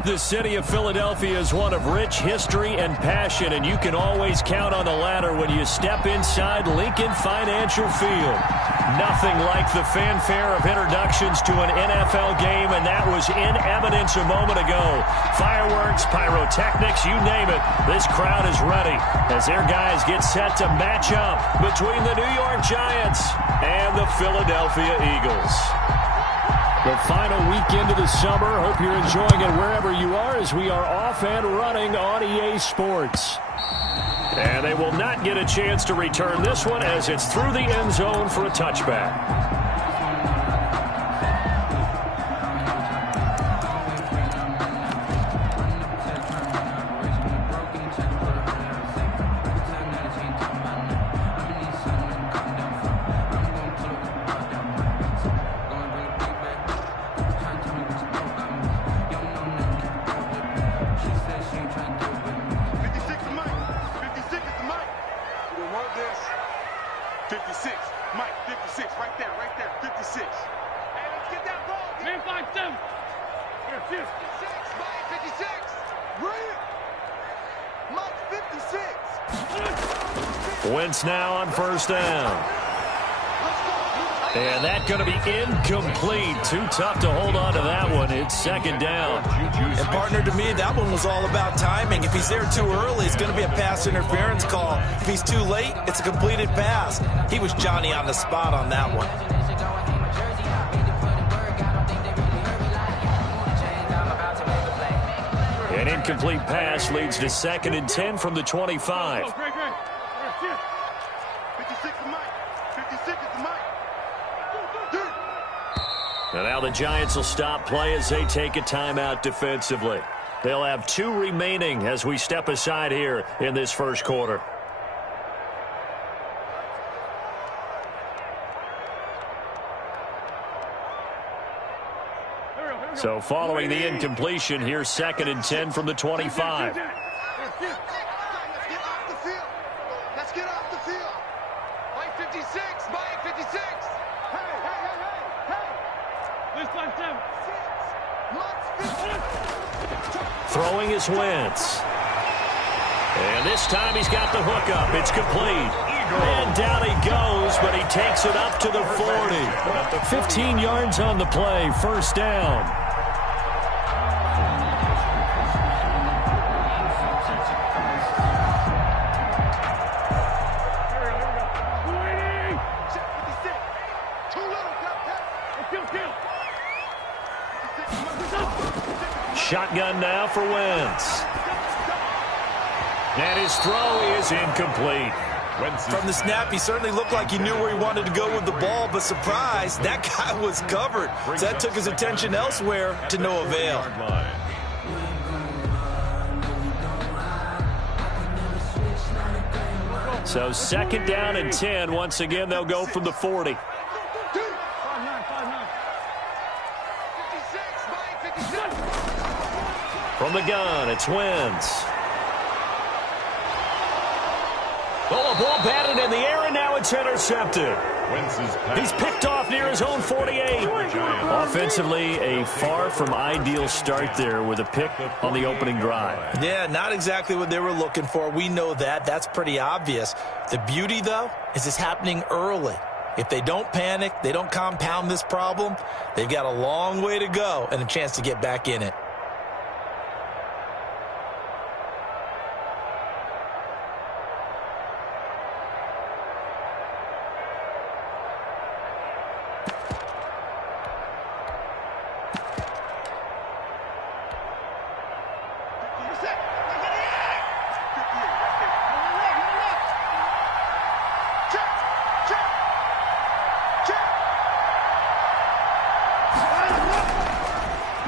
The city of Philadelphia is one of rich history and passion, and you can always count on the latter when you step inside Lincoln Financial Field. Nothing like the fanfare of introductions to an NFL game, and that was in evidence a moment ago. Fireworks, pyrotechnics, you name it. This crowd is ready as their guys get set to match up between the New York Giants and the Philadelphia Eagles. The final weekend of the summer. Hope you're enjoying it wherever you are as we are off and running on EA Sports. And they will not get a chance to return this one as it's through the end zone for a touchback. Wentz now on first down. And that's going to be incomplete. Too tough to hold on to that one. It's second down. And partner, to me, that one was all about timing. If he's there too early, it's going to be a pass interference call. If he's too late, it's a completed pass. He was Johnny on the spot on that one. An incomplete pass leads to 2nd and 10 from the 25. And now the Giants will stop play as they take a timeout defensively. They'll have 2 remaining as we step aside here in this first quarter. So following the incompletion, here's 2nd and 10 from the 25. Let's get off the field. Mike 56, Mike 56. Throwing is Wentz. And this time he's got the hookup. It's complete. And down he goes, but he takes it up to the 40. 15 yards on the play, first down. Shotgun now for Wentz. And his throw is incomplete. From the snap, he certainly looked like he knew where he wanted to go with the ball, but surprise, that guy was covered. So that took his attention elsewhere to no avail. So 2nd down and 10. Once again, they'll go from the 40. From the gun, it's Wentz. Oh, a ball batted in the air, and now it's intercepted. He's picked off near his own 48. Offensively, a far from ideal start there with a pick on the opening drive. Yeah, not exactly what they were looking for. We know that. That's pretty obvious. The beauty, though, is it's happening early. If they don't panic, they don't compound this problem, they've got a long way to go and a chance to get back in it.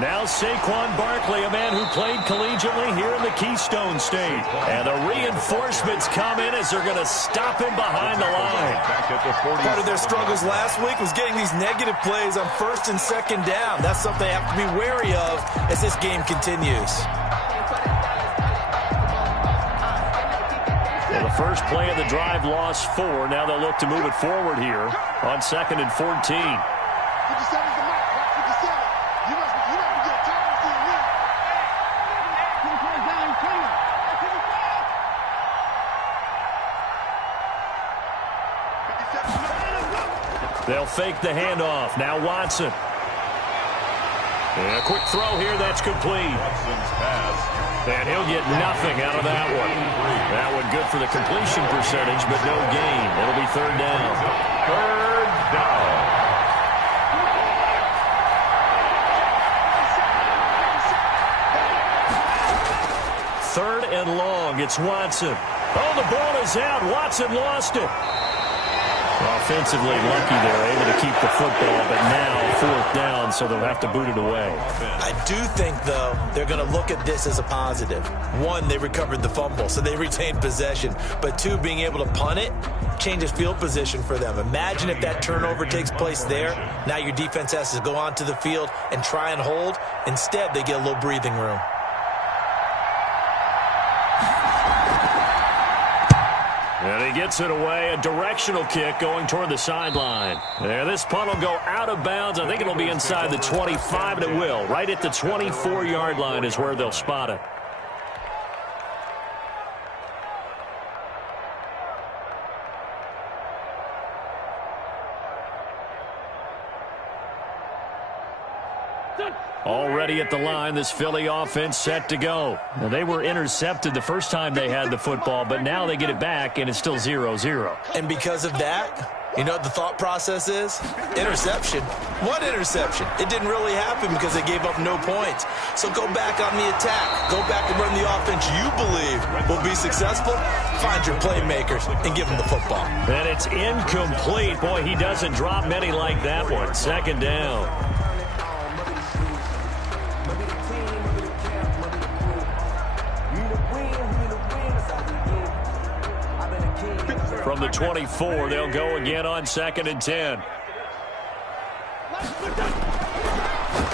Now Saquon Barkley, a man who played collegiately here in the Keystone State. And the reinforcements come in as they're going to stop him behind the line. Part of their struggles last week was getting these negative plays on 1st and 2nd down. That's something they have to be wary of as this game continues. Well, the first play of the drive lost 4. Now they'll look to move it forward here on 2nd and 14. They'll fake the handoff. Now Watson. And a quick throw here. That's complete. And he'll get nothing out of that one. That one good for the completion percentage, but no gain. It'll be third down. Third down. Third and long. It's Watson. Oh, the ball is out. Watson lost it. Offensively lucky they're able to keep the football, but now fourth down, so they'll have to boot it away. I do think, though, they're going to look at this as a positive. One, they recovered the fumble, so they retained possession. But two, being able to punt it changes field position for them. Imagine if that turnover takes place there. Now your defense has to go onto the field and try and hold. Instead, they get a little breathing room. And he gets it away, a directional kick going toward the sideline. And this punt will go out of bounds. I think it'll be inside the 25, and it will. Right at the 24-yard line is where they'll spot it. Already at the line, this Philly offense set to go. Now, they were intercepted the first time they had the football, but now they get it back, and it's still 0-0. And because of that, you know what the thought process is? Interception. What interception? It didn't really happen because they gave up no points. So go back on the attack. Go back and run the offense you believe will be successful. Find your playmakers and give them the football. And it's incomplete. Boy, he doesn't drop many like that one. Second down. From the 24, they'll go again on 2nd and 10.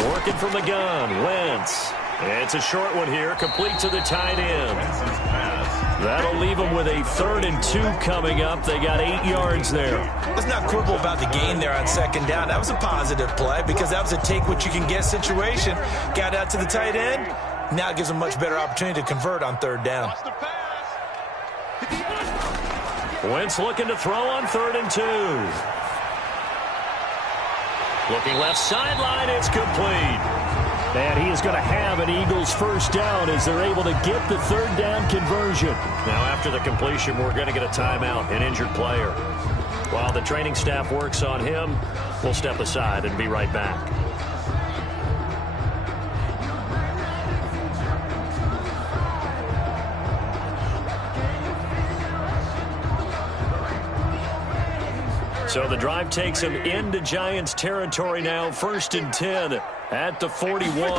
Working from the gun, Wentz. It's a short one here, complete to the tight end. That'll leave them with a 3rd and 2 coming up. They got 8 yards there. Let's not quibble about the gain there on 2nd down. That was a positive play because that was a take-what-you-can-get situation. Got out to the tight end. Now it gives them a much better opportunity to convert on 3rd down. Wentz looking to throw on 3rd and 2. Looking left sideline, it's complete. And he is going to have an Eagles first down as they're able to get the 3rd down conversion. Now after the completion, we're going to get a timeout, an injured player. While the training staff works on him, we'll step aside and be right back. So the drive takes him into Giants territory now. 1st and 10 at the 41.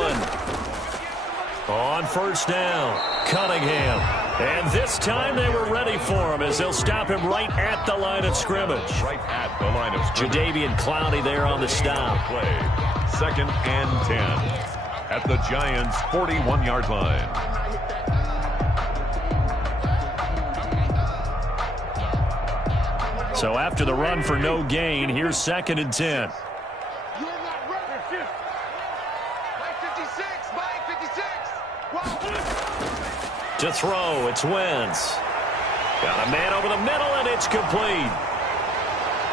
On 1st down, Cunningham. And this time they were ready for him as they'll stop him right at the line of scrimmage. Right at the line of scrimmage. Jadeveon Clowney there on the stop. Play. 2nd and 10 at the Giants' 41-yard line. So after the run for no gain, here's 2nd and 10. You're not ready. Mike 56. Mike 56. Wow. To throw, it's Wentz. Got a man over the middle, and it's complete.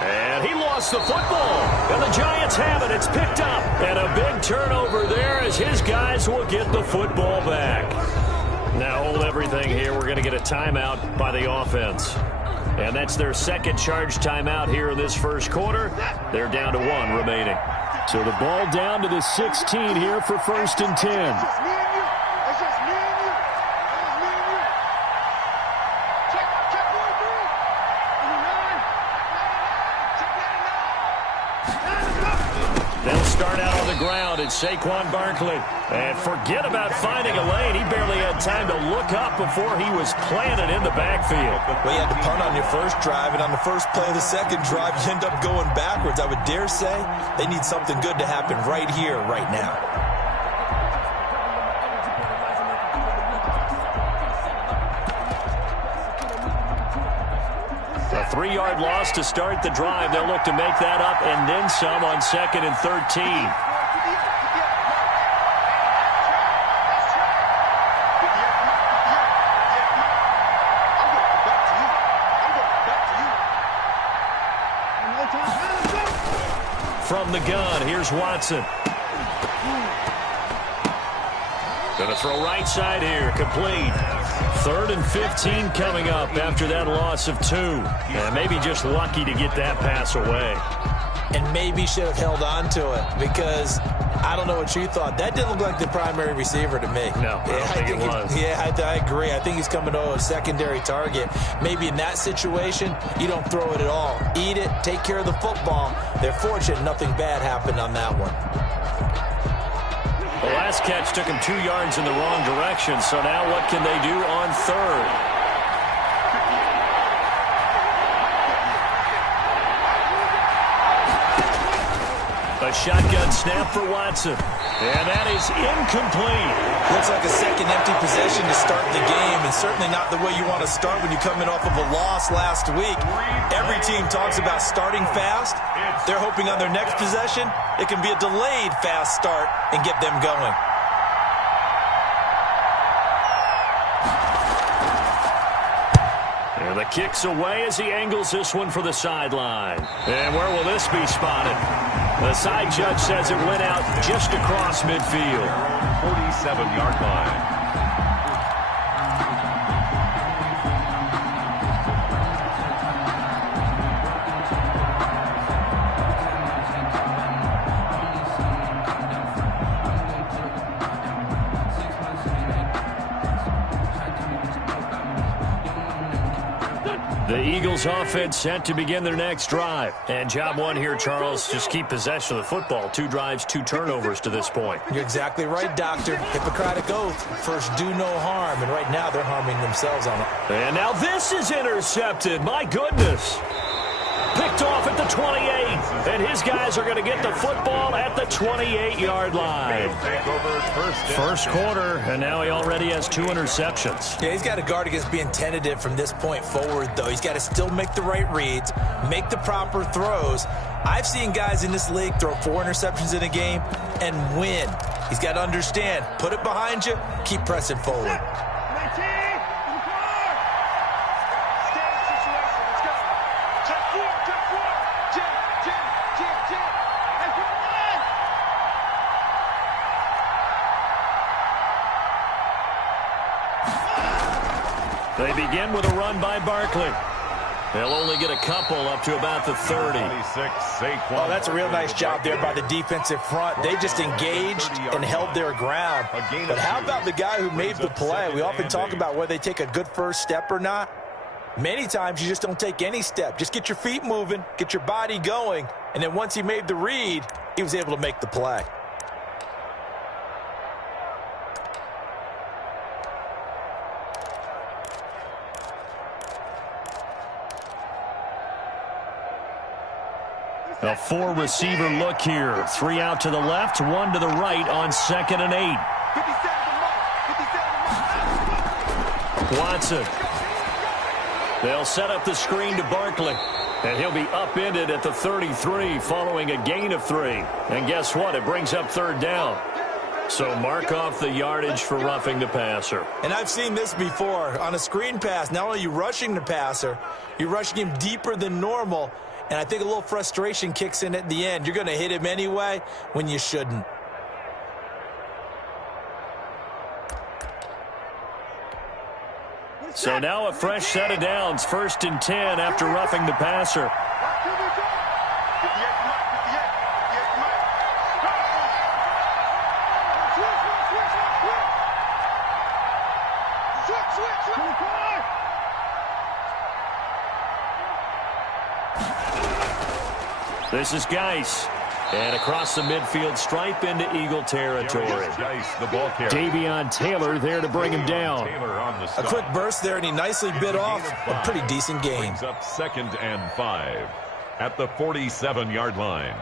And he lost the football. And the Giants have it. It's picked up. And a big turnover there as his guys will get the football back. Now hold everything here. We're going to get a timeout by the offense. And that's their 2nd charge timeout here in this 1st quarter. They're down to 1 remaining. So the ball down to the 16 here for 1st and 10. They'll start out on the ground. It's Saquon Barkley. And forget about finding a lane. He barely had time to look up before he was planted in the backfield. Well, you had to punt on your first drive, and on the first play of the 2nd drive, you end up going backwards. I would dare say they need something good to happen right here, right now. A 3-yard loss to start the drive. They'll look to make that up and then some on 2nd and 13. from the gun. Here's Watson. Going to throw right side here. Complete. 3rd and 15 coming up after that loss of 2. And maybe just lucky to get that pass away. And maybe should have held on to it because I don't know what you thought. That didn't look like the primary receiver to me. No, I don't think it was. I agree. I think he's coming to a secondary target. Maybe in that situation, you don't throw it at all. Eat it, take care of the football. They're fortunate nothing bad happened on that one. The last catch took him 2 yards in the wrong direction, so now what can they do on 3rd? A shotgun snap for Watson. And that is incomplete. Looks like a second empty possession to start the game, and certainly not the way you want to start when you're coming off of a loss last week. Every team talks about starting fast. They're hoping on their next possession, it can be a delayed fast start and get them going. And the kick's away as he angles this one for the sideline. And where will this be spotted? The side judge says it went out just across midfield. 47-yard line. The Eagles offense set to begin their next drive. And job one here, Charles, just keep possession of the football. 2 drives, 2 turnovers to this point. You're exactly right, Doctor. Hippocratic oath. First, do no harm. And right now, they're harming themselves on it. And now this is intercepted. My goodness. Picked off at the 28. And his guys are going to get the football at the 28-yard line. First quarter, and now he already has 2 interceptions. Yeah, he's got to guard against being tentative from this point forward, though. He's got to still make the right reads, make the proper throws. I've seen guys in this league throw 4 interceptions in a game and win. He's got to understand, put it behind you, keep pressing forward. They begin with a run by Barkley. They'll only get a couple up to about the 30. Oh, that's a real nice job there by the defensive front. They just engaged and held their ground. But how about the guy who made the play? We often talk about whether they take a good first step or not. Many times you just don't take any step. Just get your feet moving, get your body going, and then once he made the read, he was able to make the play. A 4-receiver look here. 3 out to the left, 1 to the right on 2nd and 8. Watson. They'll set up the screen to Barkley. And he'll be upended at the 33 following a gain of 3. And guess what? It brings up 3rd down. So mark off the yardage for roughing the passer. And I've seen this before. On a screen pass, not only are you rushing the passer, you're rushing him deeper than normal. And I think a little frustration kicks in at the end. You're going to hit him anyway when you shouldn't. So now a fresh set of downs. 1st and 10 after roughing the passer. This is Geis. And across the midfield stripe into Eagle territory. Davion Taylor there to bring him down. A quick burst there, and he nicely bit off a pretty decent gain. Brings up 2nd and 5 at the 47-yard line.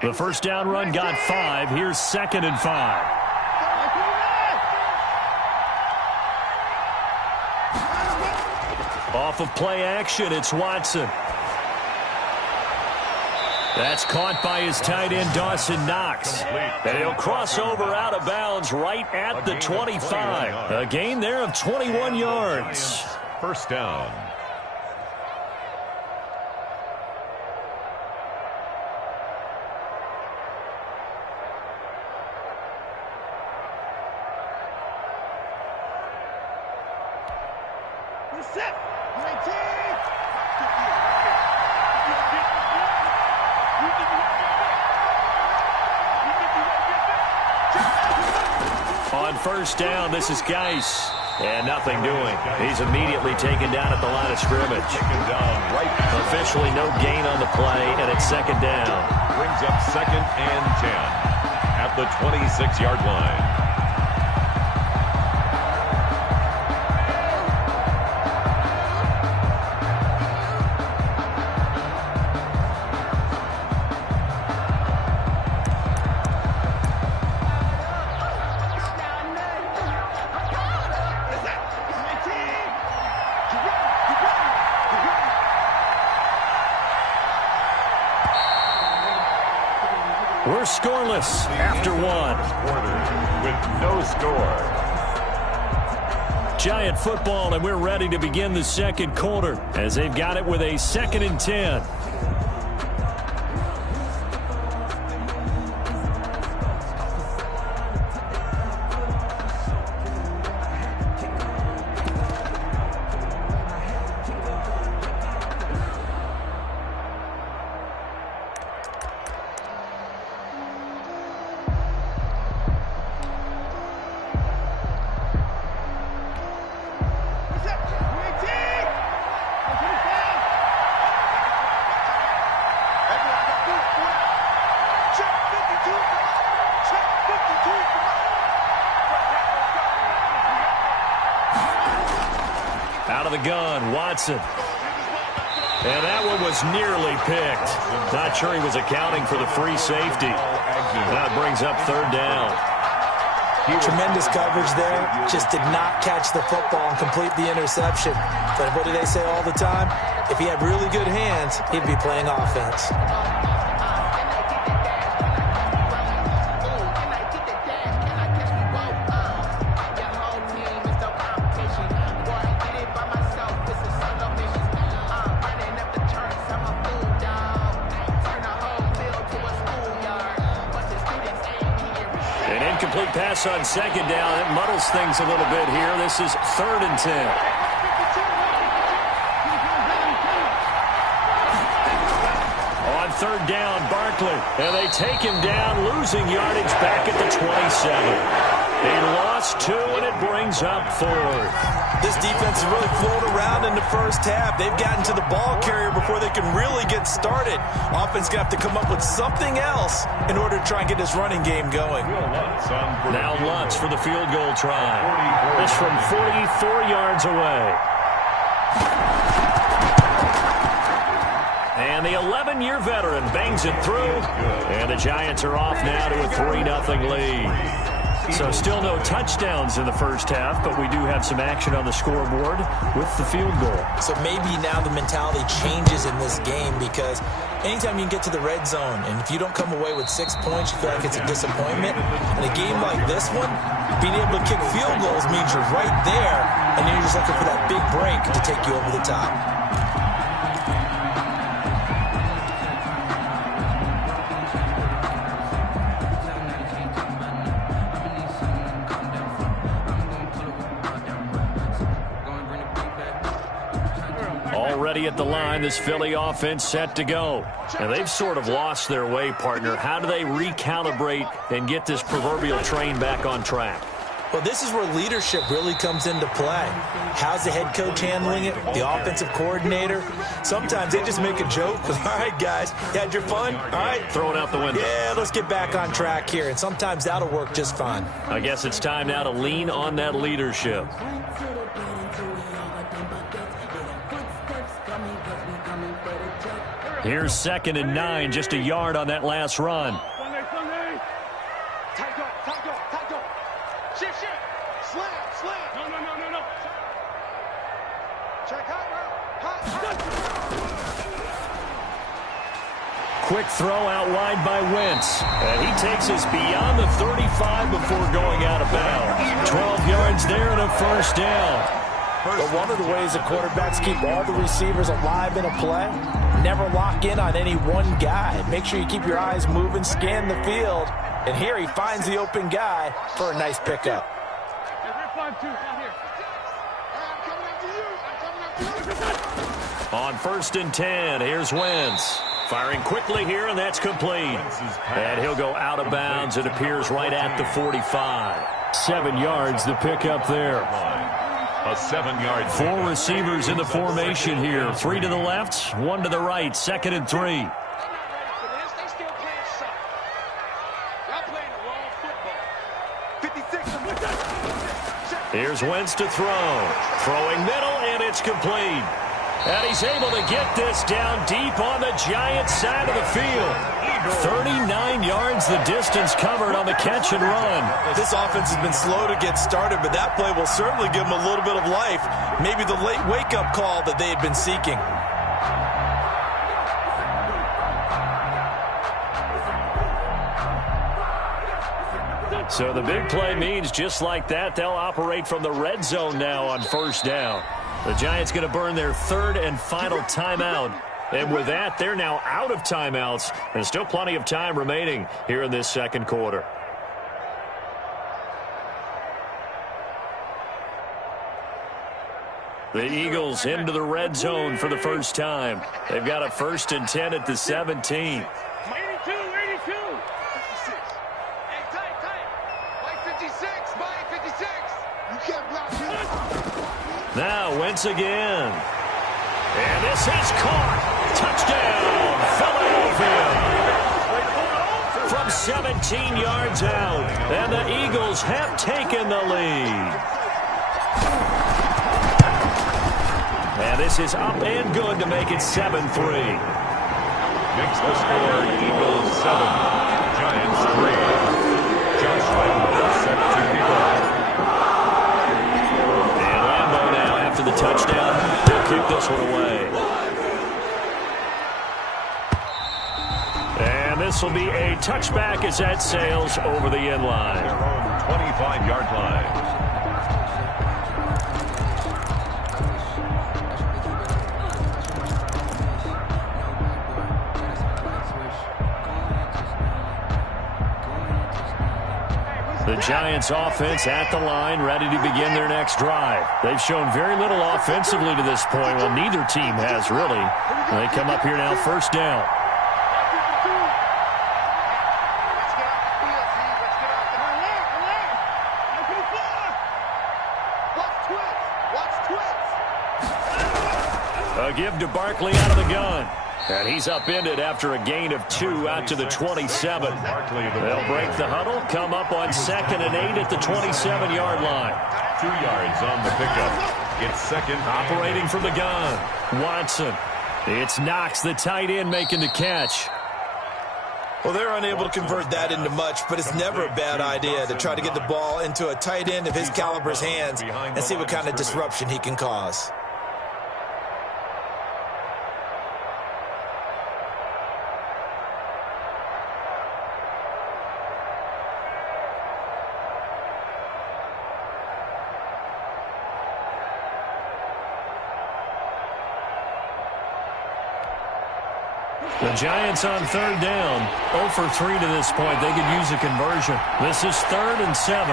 The first down run got 5. Here's 2nd and 5. Off of play action, it's Watson. That's caught by his tight end, Dawson Knox. And he'll cross over out of bounds right at the 25. A gain there of 21 yards. First down. On first down, this is Geis. And nothing doing. He's immediately taken down at the line of scrimmage. Officially no gain on the play, and it's second down. Brings up second and 10 at the 26-yard line. We're scoreless after one. With no score. Giant football, and we're ready to begin the second quarter as they've got it with a 2nd and 10. Out of the gun, Watson. And that one was nearly picked. Not sure he was accounting for the free safety. That brings up third down. Tremendous coverage there. Just did not catch the football and complete the interception. But what do they say all the time? If he had really good hands, he'd be playing offense. Incomplete pass on second down. It muddles things a little bit here. This is 3rd and 10. On third down, Barkley. And they take him down, losing yardage back at the 27. He lost 2, and it brings up 4th. This defense is really flown around in the first half. They've gotten to the ball carrier before they can really get started. Offense going to have to come up with something else in order to try and get this running game going. Now Lutz for the field goal try. This from 44 yards away. And the 11-year veteran bangs it through. And the Giants are off now to a 3-0 lead. So still no touchdowns in the first half, but we do have some action on the scoreboard with the field goal. So maybe now the mentality changes in this game, because anytime you can get to the red zone, and if you don't come away with 6 points, you feel like it's a disappointment. In a game like this one, being able to kick field goals means you're right there, and then you're just looking for that big break to take you over the top. Already at the line, this Philly offense set to go. And they've sort of lost their way, partner. How do they recalibrate and get this proverbial train back on track? Well, this is where leadership really comes into play. How's the head coach handling it? The offensive coordinator? Sometimes they just make a joke. All right, guys, you had your fun? All right. Throw it out the window. Yeah, let's get back on track here. And sometimes that'll work just fine. I guess it's time now to lean on that leadership. Here's 2nd and 9, just a yard on that last run. Shift. Slam. No. Quick throw out wide by Wentz. And he takes us beyond the 35 before going out of bounds. 12 yards there and a first down. But one of the ways the quarterbacks keep all the receivers alive in a play, never lock in on any one guy. Make sure you keep your eyes moving, scan the field. And here he finds the open guy for a nice pickup. On 1st and 10, here's Wentz. Firing quickly here, and that's complete. And he'll go out of bounds. It appears right at the 45. 7 yards, the pickup there. A 7-yard. 4 receivers in the formation here. 3 to the left, 1 to the right. 2nd and 3. Here's Wentz to throw. Throwing middle, and it's complete. And he's able to get this down deep on the Giants side of the field. 39 yards the distance covered on the catch and run. This offense has been slow to get started, but that play will certainly give them a little bit of life. Maybe the late wake-up call that they had been seeking. So the big play means just like that, they'll operate from the red zone now on 1st down. The Giants going to burn their 3rd and final timeout. And with that, they're now out of timeouts. And still plenty of time remaining here in this 2nd quarter. The Eagles into the red zone for the first time. They've got a 1st and 10 at the 17. Now Wentz again. And this is caught. Touchdown, Philadelphia. From 17 yards out. And the Eagles have taken the lead. And this is up and good to make it 7-3. Makes the score Eagles 7, Giants 3. Josh Allen set to kick off. To the touchdown, he'll kick this one away. And this will be a touchback as that sails over the end line. Their own 25-yard line. The Giants offense at the line, ready to begin their next drive. They've shown very little offensively to this point. Well, neither team has really. They come up here now, 1st down. A give to Barkley out of the gun. And he's upended after a gain of 2 out to the 27. They'll break the huddle, come up on 2nd and 8 at the 27-yard line. 2 yards on the pickup. It's 2nd. Operating from the gun. Watson. It's Knox, the tight end, making the catch. Well, they're unable to convert that into much, but it's never a bad idea to try to get the ball into a tight end of his caliber's hands and see what kind of disruption he can cause. The Giants on 3rd down, 0 for 3 to this point. They could use a conversion. This is 3rd and 7.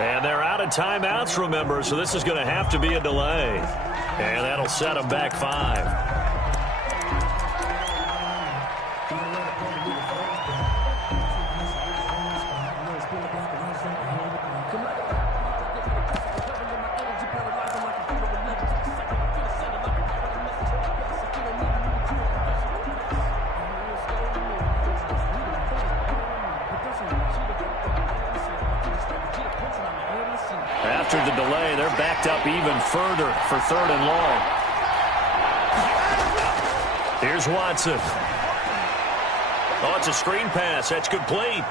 And they're out of timeouts, remember, so this is going to have to be a delay. And that'll set them back 5. After the delay, they're backed up even further for 3rd and long. Here's Watson. Oh, it's a screen pass. That's complete.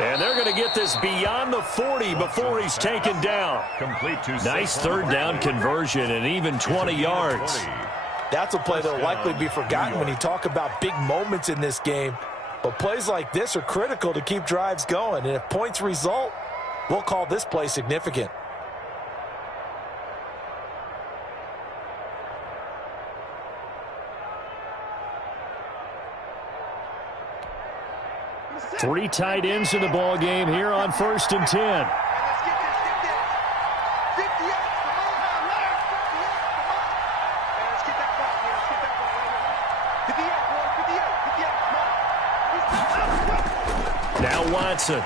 And they're going to get this beyond the 40 before he's taken down. Nice third down conversion and even 20 yards. That's a play that will likely be forgotten when you talk about big moments in this game. But plays like this are critical to keep drives going. And if points result, we'll call this play significant. Three tight ends in the ball game here on 1st and 10. Now Watson.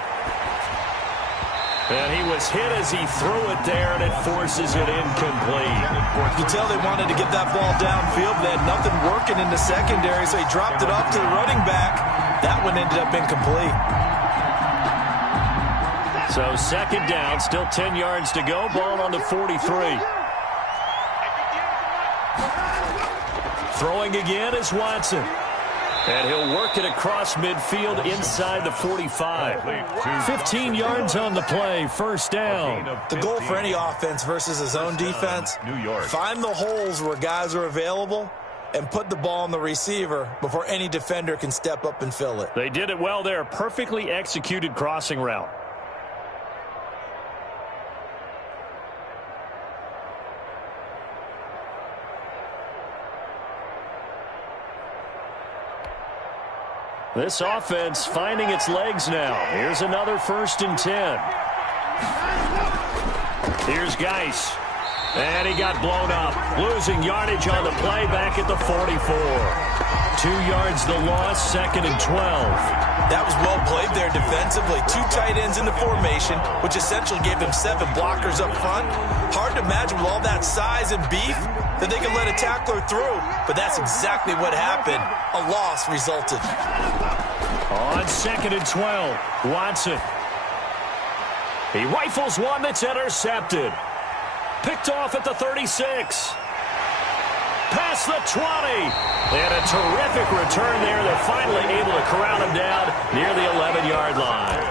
And he was hit as he threw it there, and it forces it incomplete. You can tell they wanted to get that ball downfield. They had nothing working in the secondary, so he dropped it off to the running back. That one ended up incomplete. So 2nd down, still 10 yards to go. Ball on the 43. Throwing again is Watson. And he'll work it across midfield inside the 45. 15 yards on the play, 1st down. The goal for any offense versus his own defense, find the holes where guys are available and put the ball on the receiver before any defender can step up and fill it. They did it well there. Perfectly executed crossing route. This offense finding its legs now. Here's another 1st and 10. Here's Geis. And he got blown up. Losing yardage on the play back at the 44. 2 yards the loss, 2nd and 12. That was well played there defensively. 2 tight ends in the formation, which essentially gave them 7 blockers up front. Hard to imagine with all that size and beef that they could let a tackler through. But that's exactly what happened. A loss resulted. On 2nd and 12, Watson. He rifles one that's intercepted. Picked off at the 36. Past the 20. And a terrific return there. They're finally able to corral him down near the 11-yard line.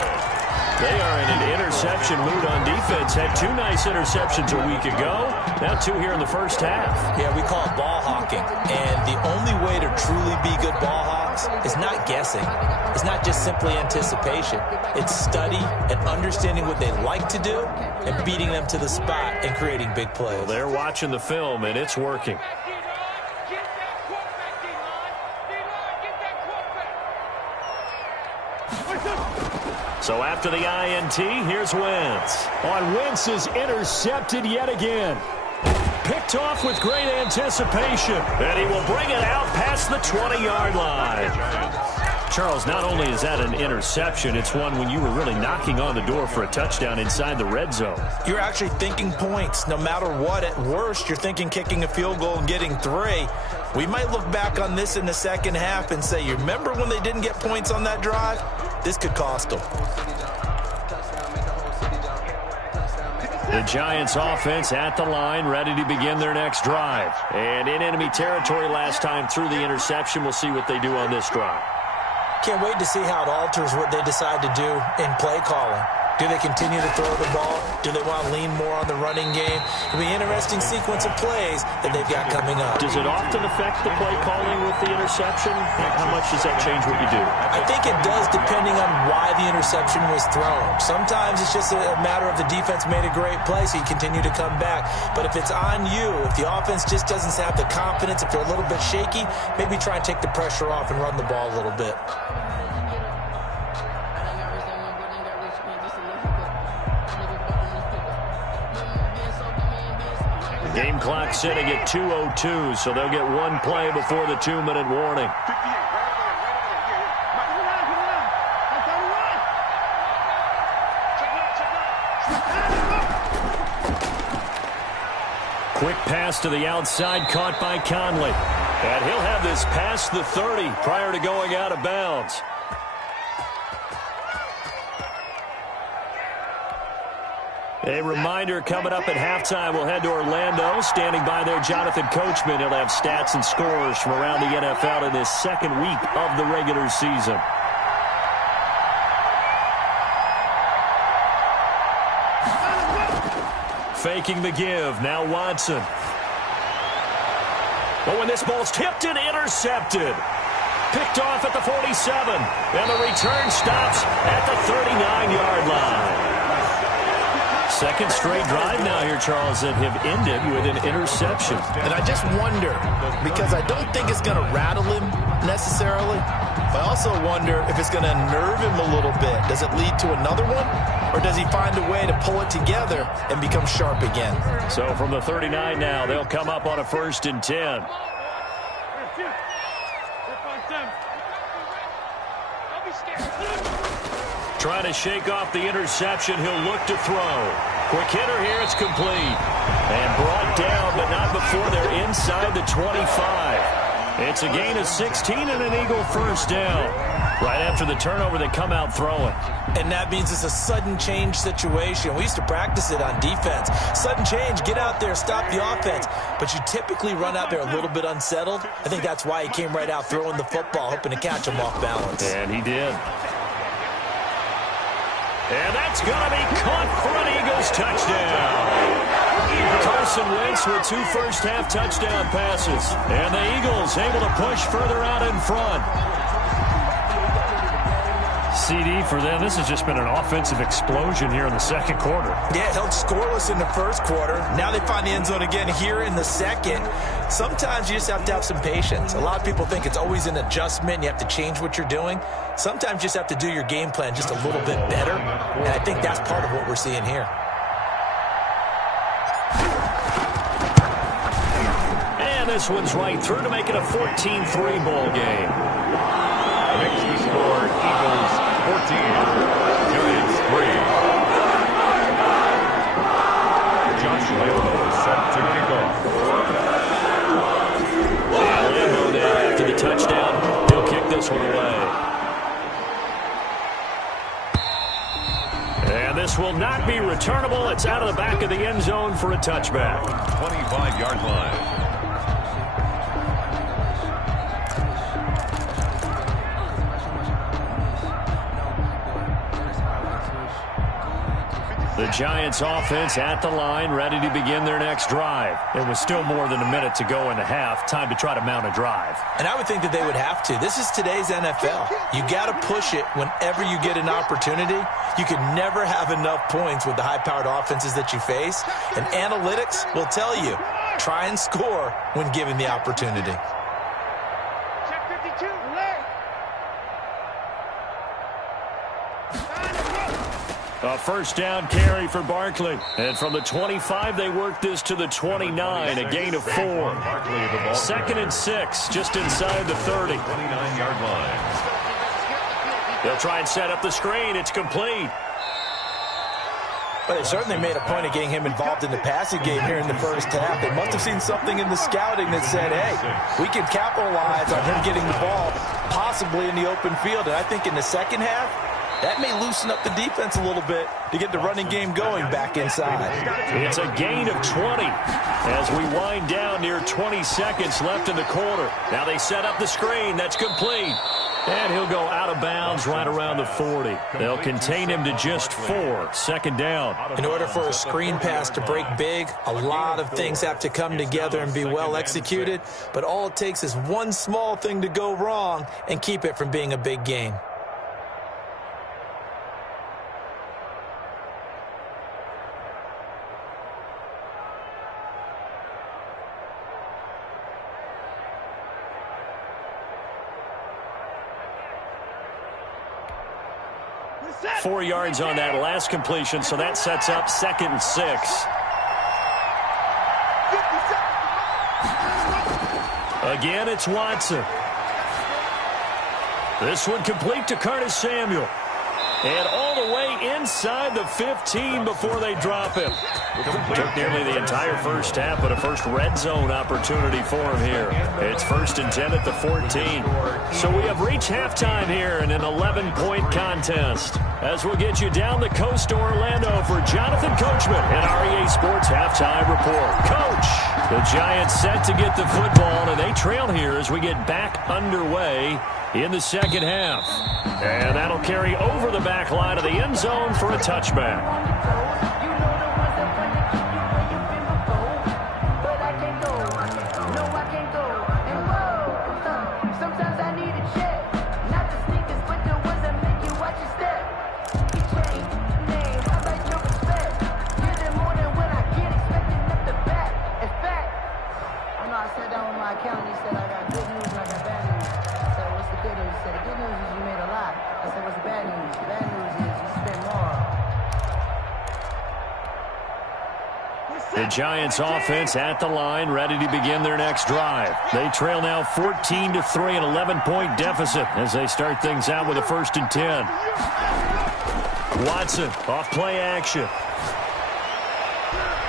They are in an interception mood on defense. Had 2 nice interceptions a week ago. Now 2 here in the first half. Yeah, we call it ball hawking. And the only way to truly be good ball hawks is not guessing. It's not just simply anticipation. It's study and understanding what they like to do and beating them to the spot and creating big plays. Well, they're watching the film, and it's working. So after the INT, here's Wentz. On Wentz is intercepted yet again. Picked off with great anticipation. And he will bring it out past the 20-yard line. Charles, not only is that an interception, it's one when you were really knocking on the door for a touchdown inside the red zone. You're actually thinking points. No matter what, at worst, you're thinking kicking a field goal and getting 3. We might look back on this in the second half and say, you remember when they didn't get points on that drive? This could cost them. The Giants offense at the line, ready to begin their next drive. And in enemy territory last time through the interception. We'll see what they do on this drive. Can't wait to see how it alters what they decide to do in play calling. Do they continue to throw the ball? Do they want to lean more on the running game? It'll be an interesting sequence of plays that they've got coming up. Does it often affect the play calling with the interception? How much does that change what you do? I think it does depending on why the interception was thrown. Sometimes it's just a matter of the defense made a great play, so you continue to come back. But if it's on you, if the offense just doesn't have the confidence, if they're a little bit shaky, maybe try and take the pressure off and run the ball a little bit. Game clock sitting at 2:02, so they'll get 1 play before the 2-minute warning. Quick pass to the outside, caught by Conley. And he'll have this past the 30 prior to going out of bounds. A reminder, coming up at halftime, we'll head to Orlando. Standing by there, Jonathan Coachman. He'll have stats and scores from around the NFL in this second week of the regular season. Faking the give. Now Watson. But when this ball's tipped and intercepted. Picked off at the 47. And the return stops at the 39-yard line. Second straight drive now here, Charles, that have ended with an interception. And I just wonder, because I don't think it's going to rattle him necessarily, but I also wonder if it's going to unnerve him a little bit. Does it lead to another one? Or does he find a way to pull it together and become sharp again? So from the 39 now, they'll come up on a 1st and 10. Trying to shake off the interception. He'll look to throw. Quick hitter here. It's complete. And brought down, but not before they're inside the 25. It's a gain of 16 and an Eagle first down. Right after the turnover, they come out throwing. And that means it's a sudden change situation. We used to practice it on defense. Sudden change, get out there, stop the offense. But you typically run out there a little bit unsettled. I think that's why he came right out throwing the football, hoping to catch him off balance. And he did. And that's going to be caught for an Eagles touchdown. Carson Wentz with 2 first-half touchdown passes. And the Eagles able to push further out in front. CD for them. This has just been an offensive explosion here in the second quarter. Yeah, held scoreless in the first quarter. Now they find the end zone again here in the second. Sometimes you just have to have some patience. A lot of people think it's always an adjustment. You have to change what you're doing. Sometimes you just have to do your game plan just a little bit better. And I think that's part of what we're seeing here. And this one's right through to make it a 14-3 ball game. Makes the score Eagles 14, Giants 3. Josh Lambo set to kick off. Lambo there after the touchdown. He'll kick this one away. And this will not be returnable. It's out of the back of the end zone for a touchback. 25-yard line. The Giants offense at the line, ready to begin their next drive. It was still more than a minute to go in the half. Time to try to mount a drive. And I would think that they would have to. This is today's NFL. You got to push it whenever you get an opportunity. You can never have enough points with the high-powered offenses that you face. And analytics will tell you, try and score when given the opportunity. A first down carry for Barkley. And from the 25, they work this to the 29, a gain of 4. 2nd and 6, just inside the 30. 29-yard line. They'll try and set up the screen. It's complete. But they certainly made a point of getting him involved in the passing game here in the first half. They must have seen something in the scouting that said, hey, we can capitalize on him getting the ball possibly in the open field. And I think in the second half, that may loosen up the defense a little bit to get the running game going back inside. It's a gain of 20 as we wind down near 20 seconds left in the quarter. Now they set up the screen. That's complete. And he'll go out of bounds right around the 40. They'll contain him to just 4. 2nd down. In order for a screen pass to break big, a lot of things have to come together and be well executed. But all it takes is one small thing to go wrong and keep it from being a big gain. Set. 4 yards on that last completion, so that sets up 2nd and 6. Again, it's Watson. This one complete to Curtis Samuel. And all the way inside the 15 before they drop him. Took nearly the entire first half, but a first red zone opportunity for him here. It's 1st and 10 at the 14. So we have reached halftime here in an 11-point contest. As we'll get you down the coast to Orlando for Jonathan Coachman and our EA Sports Halftime Report. Coach, the Giants set to get the football, and they trail here as we get back underway in the second half. And that'll carry over the back line of the end zone for a touchback. The Giants offense at the line, ready to begin their next drive. They trail now 14-3, an 11-point deficit as they start things out with a 1st and 10. Watson off play action.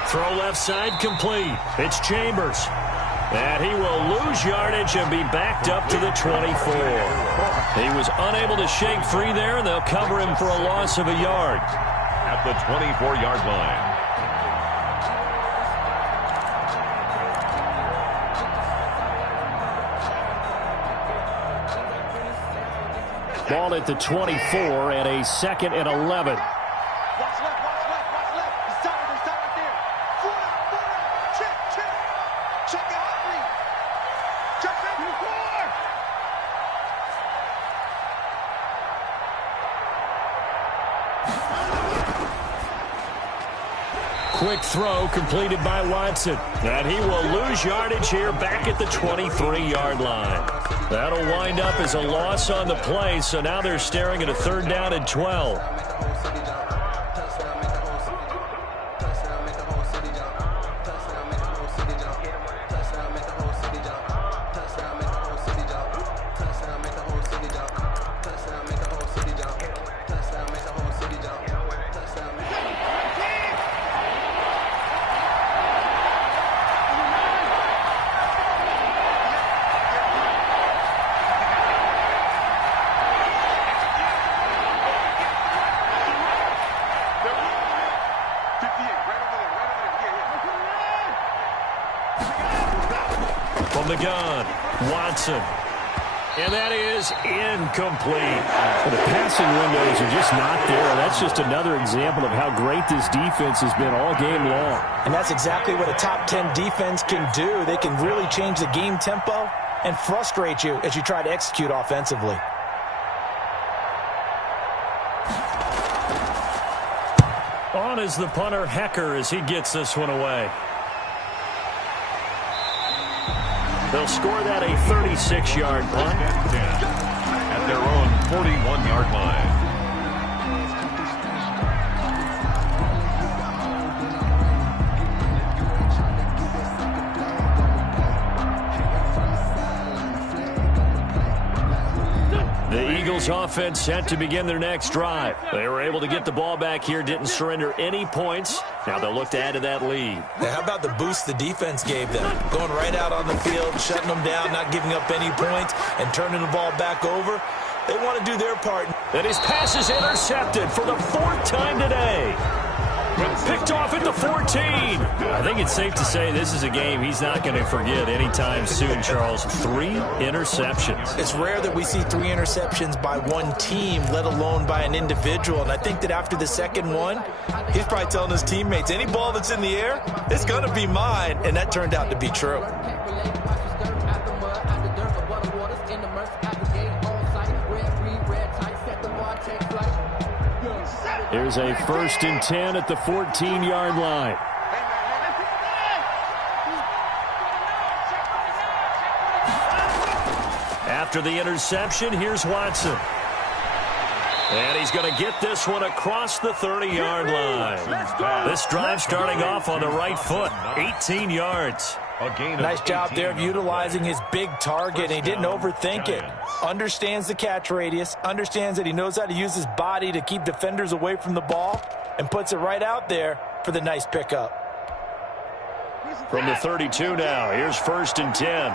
Throw left side complete. It's Chambers. And he will lose yardage and be backed up to the 24. He was unable to shake free there, and they'll cover him for a loss of a yard. At the 24-yard line. Ball at the 24 and a 2nd and 11. Watch left, watch left. He's tired right there. Foot out. Check. Check it out, Lee. Check it. Quick throw completed by Watson. And he will lose yardage here back at the 23-yard line. That'll wind up as a loss on the play, so now they're staring at a 3rd down and 12. From the gun, Watson. And that is incomplete. The passing windows are just not there. That's just another example of how great this defense has been all game long. And that's exactly what a top 10 defense can do. They can really change the game tempo and frustrate you as you try to execute offensively. On is the punter, Hecker, as he gets this one away. They'll score that a 36-yard punt. At their own 41-yard line. The Eagles offense set to begin their next drive. They were able to get the ball back here, didn't surrender any points. Now they'll look to add to that lead. Now, how about the boost the defense gave them? Going right out on the field, shutting them down, not giving up any points, and turning the ball back over. They want to do their part. And his pass is intercepted for the 4th time today. Picked off at the 14. I think it's safe to say this is a game he's not going to forget anytime soon, Charles. 3 interceptions. It's rare that we see 3 interceptions by one team, let alone by an individual. And I think that after the second one, he's probably telling his teammates, any ball that's in the air, it's going to be mine. And that turned out to be true. Here's a 1st and 10 at the 14-yard line. After the interception, here's Watson. And he's going to get this one across the 30-yard line. This drive starting off on the right foot, 18 yards. A gain of Nice job 18 there of on the utilizing play. his big target, and he didn't overthink it. Understands the catch radius, understands that he knows how to use his body to keep defenders away from the ball, and puts it right out there for the nice pickup. From the 32 now, here's 1st and 10.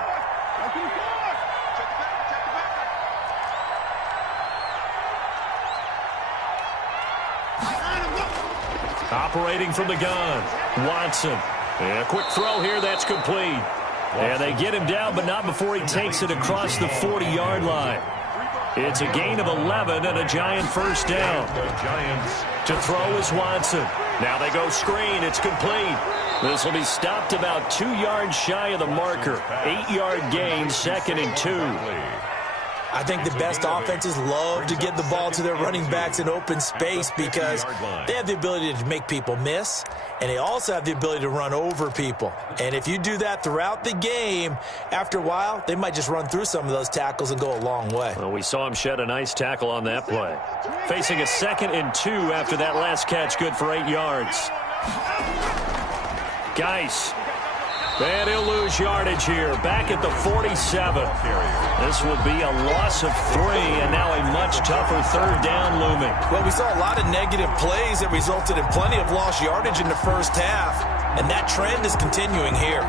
Operating from the gun, Watson. And a quick throw here, that's complete. And they get him down, but not before he takes it across the 40-yard line. It's a gain of 11 and a Giant first down. The Giants. To throw is Watson. Now they go screen. It's complete. This will be stopped about 2 yards shy of the marker. 8-yard gain, 2nd and 2. I think the best offenses love to get the ball to their running backs in open space because they have the ability to make people miss, and they also have the ability to run over people. And if you do that throughout the game, after a while, they might just run through some of those tackles and go a long way. Well, we saw him shed a nice tackle on that play. Facing a 2nd and 2 after that last catch, good for 8 yards. Geis. And he'll lose yardage here, back at the 47. This will be a loss of 3, and now a much tougher 3rd down looming. Well, we saw a lot of negative plays that resulted in plenty of lost yardage in the first half, and that trend is continuing here.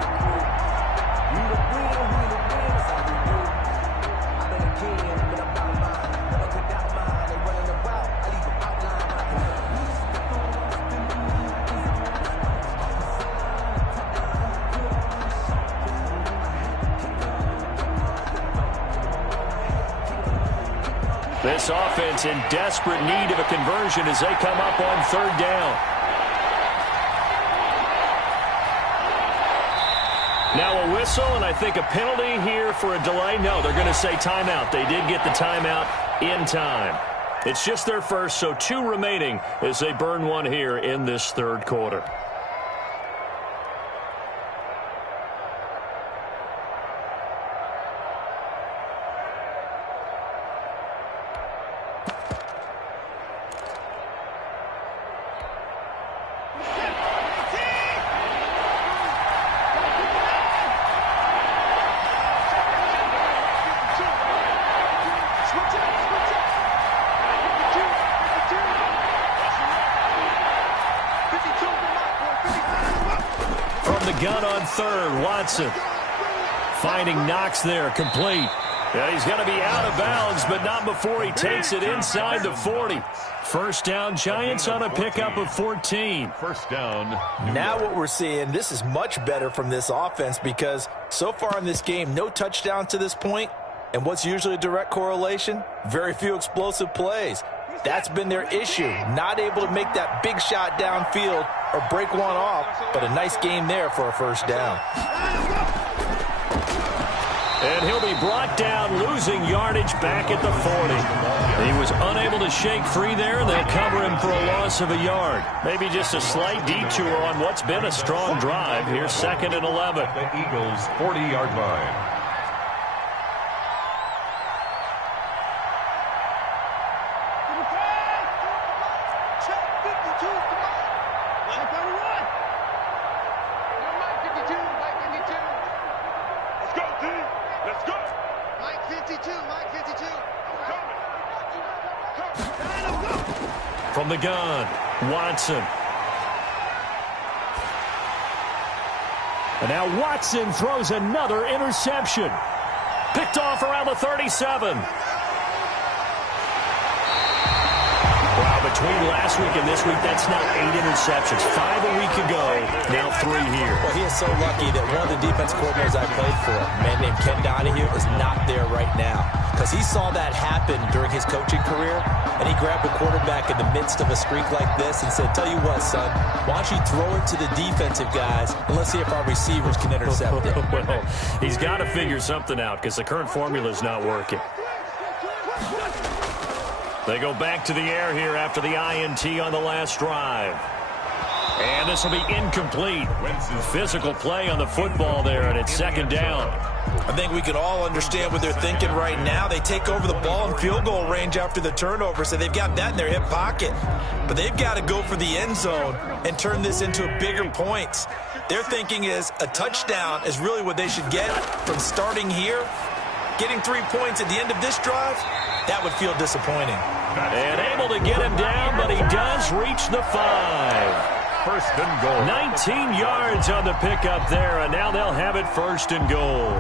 This offense in desperate need of a conversion as they come up on 3rd down. Now a whistle, and I think a penalty here for a delay. No, they're going to say timeout. They did get the timeout in time. It's just their first, so 2 remaining as they burn 1 here in this 3rd quarter. Gun on 3rd, Watson. Finding Knox there, complete. Yeah, he's going to be out of bounds, but not before he takes it inside the 40. First down, Giants on a pickup of 14. First down. Now what we're seeing, this is much better from this offense because so far in this game, no touchdowns to this point. And what's usually a direct correlation? Very few explosive plays. That's been their issue, not able to make that big shot downfield or break one off, but a nice game there for a first down. And he'll be brought down, losing yardage back at the 40. He was unable to shake free there, and they'll cover him for a loss of a yard. Maybe just a slight detour on what's been a strong drive. Here's 2nd and 11. The Eagles' 40-yard line. From the gun, Watson. And now Watson throws another interception. Picked off around the 37. Wow, between last week and this week, that's now 8 interceptions. 5 a week ago, now 3 here. Well, he is so lucky that one of the defense coordinators I played for, a man named Ken Donahue, is not there right now. Because he saw that happen during his coaching career, and he grabbed the quarterback in the midst of a streak like this and said, tell you what, son, why don't you throw it to the defensive guys, and let's see if our receivers can intercept it. Well, he's got to figure something out because the current formula is not working. They go back to the air here after the INT on the last drive. And this will be incomplete. Physical play on the football there, and it's 2nd down. I think we can all understand what they're thinking right now. They take over the ball in field goal range after the turnover, so they've got that in their hip pocket. But they've got to go for the end zone and turn this into bigger points. Their thinking is a touchdown is really what they should get from starting here. Getting 3 points at the end of this drive, that would feel disappointing. And able to get him down, but he does reach the 5. First and goal. 19 yards on the pickup there, and now they'll have it first and goal.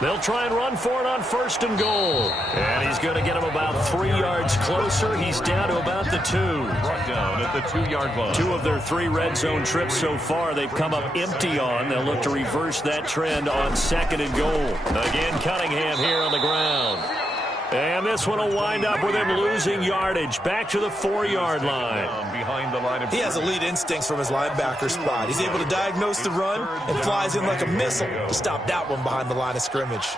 They'll try and run for it on first and goal. And he's going to get him about 3 yards closer. He's down to about the 2. Brought down at the 2-yard line. 2 of their 3 red zone trips so far they've come up empty on. They'll look to reverse that trend on second and goal. Again, Cunningham here on the ground. And this one will wind up with him losing yardage. Back to the 4-yard line. Behind the line of he has elite instincts from his linebacker spot. He's able to diagnose the run and flies in like a missile to stop that one behind the line of scrimmage.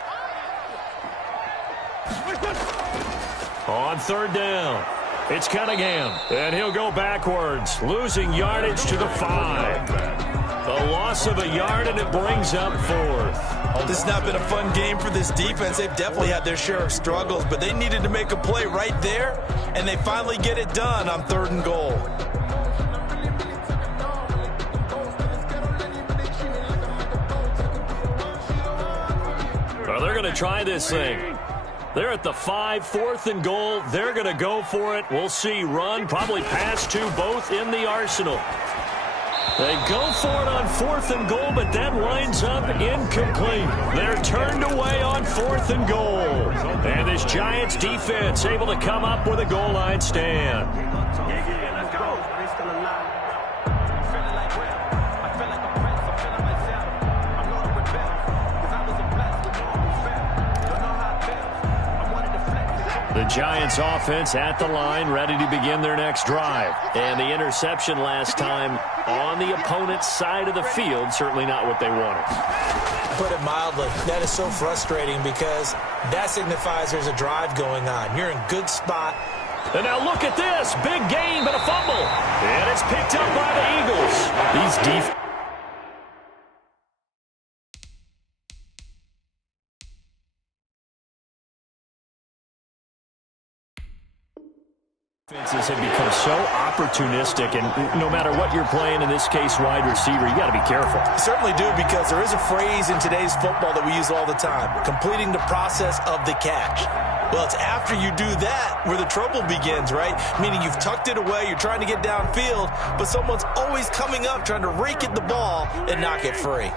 On third down, it's Cunningham. And he'll go backwards, losing yardage to the 5. A loss of a yard, and it brings up 4th. This has not been a fun game for this defense. They've definitely had their share of struggles, but they needed to make a play right there, and they finally get it done on third and goal. Well, they're going to try this thing. They're at the 5, 4th and goal. They're going to go for it. We'll see. Run, probably pass to both in the arsenal. They go for it on 4th and goal, but that winds up incomplete. They're turned away on 4th and goal. And this Giants defense able to come up with a goal line stand. The Giants offense at the line, ready to begin their next drive. And the interception last time on the opponent's side of the field, certainly not what they wanted. Put it mildly, that is so frustrating because that signifies there's a drive going on. You're in good spot. And now look at this. Big gain, but a fumble. And it's picked up by the Eagles. These defenses. Defenses have become so opportunistic, and no matter what you're playing, in this case wide receiver, you got to be careful. You certainly do, because there is a phrase in today's football that we use all the time, completing the process of the catch. Well, it's after you do that where the trouble begins, right? Meaning you've tucked it away, you're trying to get downfield, but someone's always coming up trying to rake at the ball and knock it free.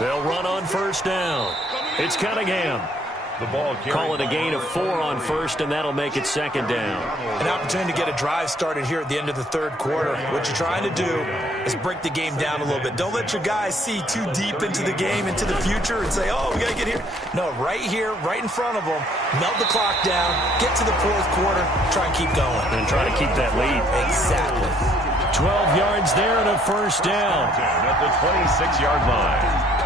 They'll run on first down. It's Cunningham. The ball call it a gain of 4 on first, and that'll make it second down. An opportunity to get a drive started here at the end of the third quarter. What you're trying to do is break the game down a little bit. Don't let your guys see too deep into the game, into the future, and say, oh, we got to get here. No, right here, right in front of them, melt the clock down, get to the fourth quarter, try and keep going. And try to keep that lead. Exactly. 12 yards there and a first down. At the 26-yard line.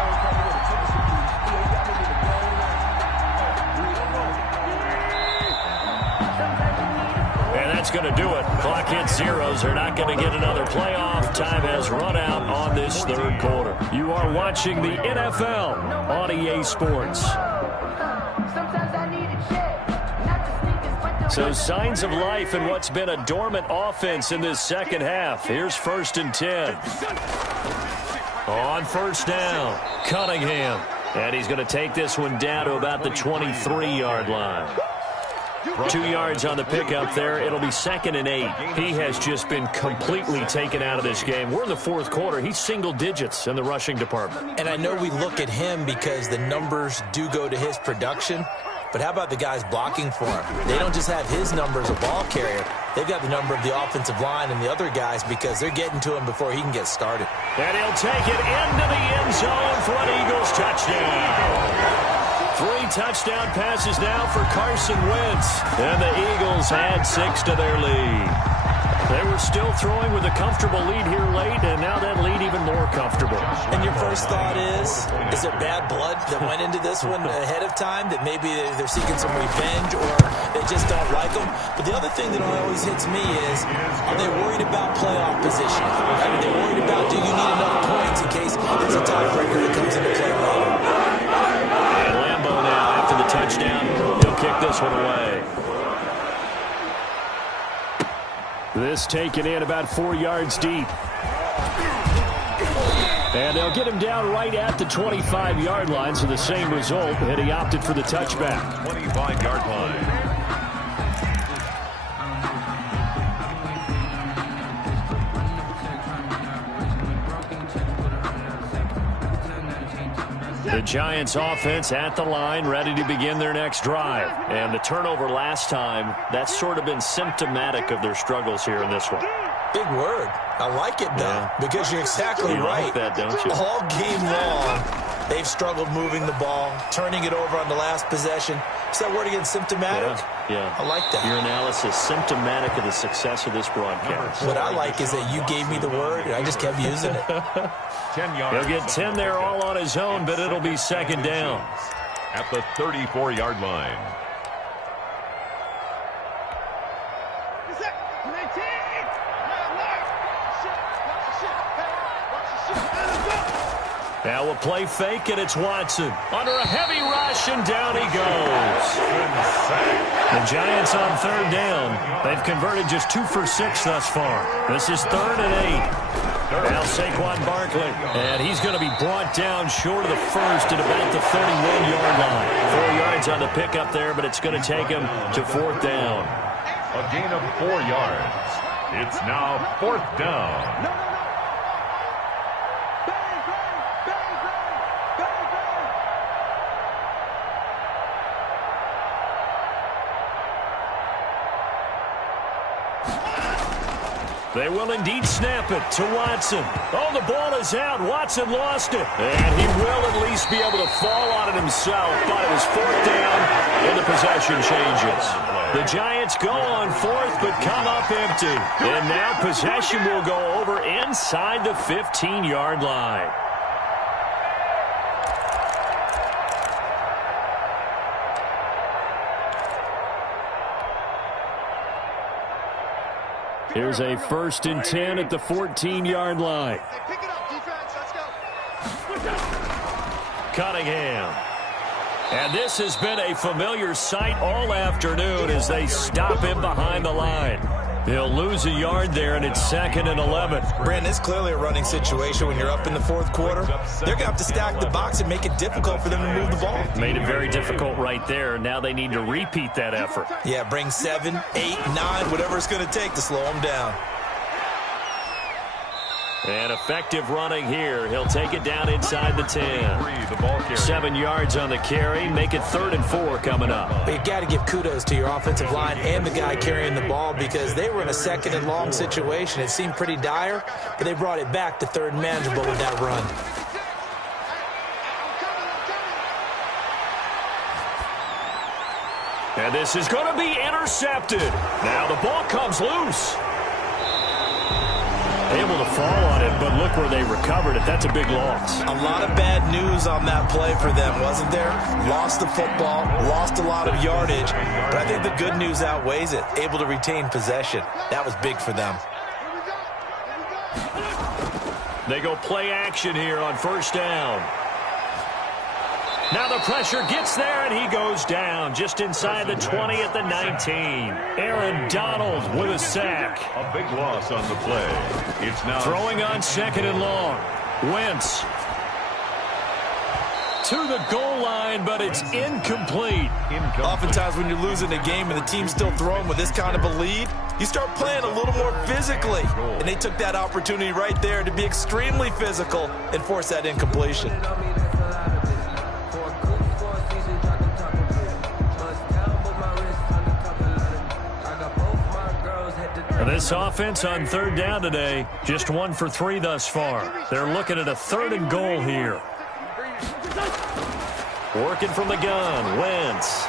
That's going to do it. Clock hits zeros. They're not going to get another playoff. Time has run out on this third quarter. You are watching the NFL on EA Sports. So signs of life in what's been a dormant offense in this second half. Here's 1st and 10. On first down, Cunningham. And he's going to take this one down to about the 23-yard line. 2 yards on the pickup there. It'll be 2nd and 8. He has just been completely taken out of this game. We're in the fourth quarter. He's single digits in the rushing department. And I know we look at him because the numbers do go to his production. But how about the guys blocking for him? They don't just have his number as a ball carrier. They've got the number of the offensive line and the other guys because they're getting to him before he can get started. And he'll take it into the end zone for an Eagles touchdown. 3 touchdown passes now for Carson Wentz. And the Eagles add 6 to their lead. They were still throwing with a comfortable lead here late, and now that lead even more comfortable. And your first thought is there bad blood that went into this one ahead of time, that maybe they're seeking some revenge or they just don't like them? But the other thing that always hits me is, are they worried about playoff position? I mean, they're worried about, do you need enough points in case there's a tiebreaker that comes into play later? And Lambeau now, after the touchdown, he'll kick this one away. This taken in about 4 yards deep. And they'll get him down right at the 25-yard line, so the same result, and he opted for the touchback. 25-yard line. The Giants offense at the line, ready to begin their next drive. And the turnover last time, that's sort of been symptomatic of their struggles here in this one. Big word. I like it, though, because you're exactly right. You like that, don't you? All game long, they've struggled moving the ball, turning it over on the last possession. Is that word again, symptomatic? Yeah. I like that. Your analysis, symptomatic of the success of this broadcast. What I like is that you gave me the word, and I just kept using it. 10 yards. He'll get 10 there all on his own, but it'll be second down. At the 34-yard line. Now we'll play fake, and it's Watson. Under a heavy rush, and down he goes. The Giants on third down. They've converted just 2 for 6 thus far. This is 3rd and 8. Now Saquon Barkley. And he's going to be brought down short of the first at about the 31-yard line. 4 yards on the pickup there, but it's going to take him to 4th down. A gain of 4 yards. It's now 4th down. They will indeed snap it to Watson. Oh, the ball is out. Watson lost it. And he will at least be able to fall on it himself. But it was 4th down, and the possession changes. The Giants go on 4th, but come up empty. And now possession will go over inside the 15-yard line. Here's a 1st and 10 at the 14-yard line. Pick it up, defense. Let's go. Cunningham. And this has been a familiar sight all afternoon as they stop him behind the line. They'll lose a yard there, and it's 2nd and 11. Brandon, it's clearly a running situation when you're up in the 4th quarter. They're going to have to stack the box and make it difficult for them to move the ball. Made it very difficult right there. Now they need to repeat that effort. Yeah, bring 7, 8, 9, whatever it's going to take to slow them down. And effective running here. He'll take it down inside the 10. 7 yards on the carry. Make it 3rd and 4 coming up. But you've got to give kudos to your offensive line and the guy carrying the ball because they were in a 2nd and long situation. It seemed pretty dire, but they brought it back to 3rd and manageable with that run. And this is going to be intercepted. Now the ball comes loose. Able to fall on it, but look where they recovered it. That's a big loss. A lot of bad news on that play for them, wasn't there? Lost the football, lost a lot of yardage, but I think the good news outweighs it. Able to retain possession. That was big for them. They go play action here on 1st down. Now the pressure gets there, and he goes down just inside the 20 at the 19. Aaron Donald with a sack. A big loss on the play. It's now throwing on 2nd and long. Wentz to the goal line, but it's incomplete. Oftentimes when you're losing a game and the team's still throwing with this kind of a lead, you start playing a little more physically. And they took that opportunity right there to be extremely physical and force that incompletion. This offense on 3rd down today, just 1 for 3 thus far. They're looking at a 3rd and goal here. Working from the gun, Wentz.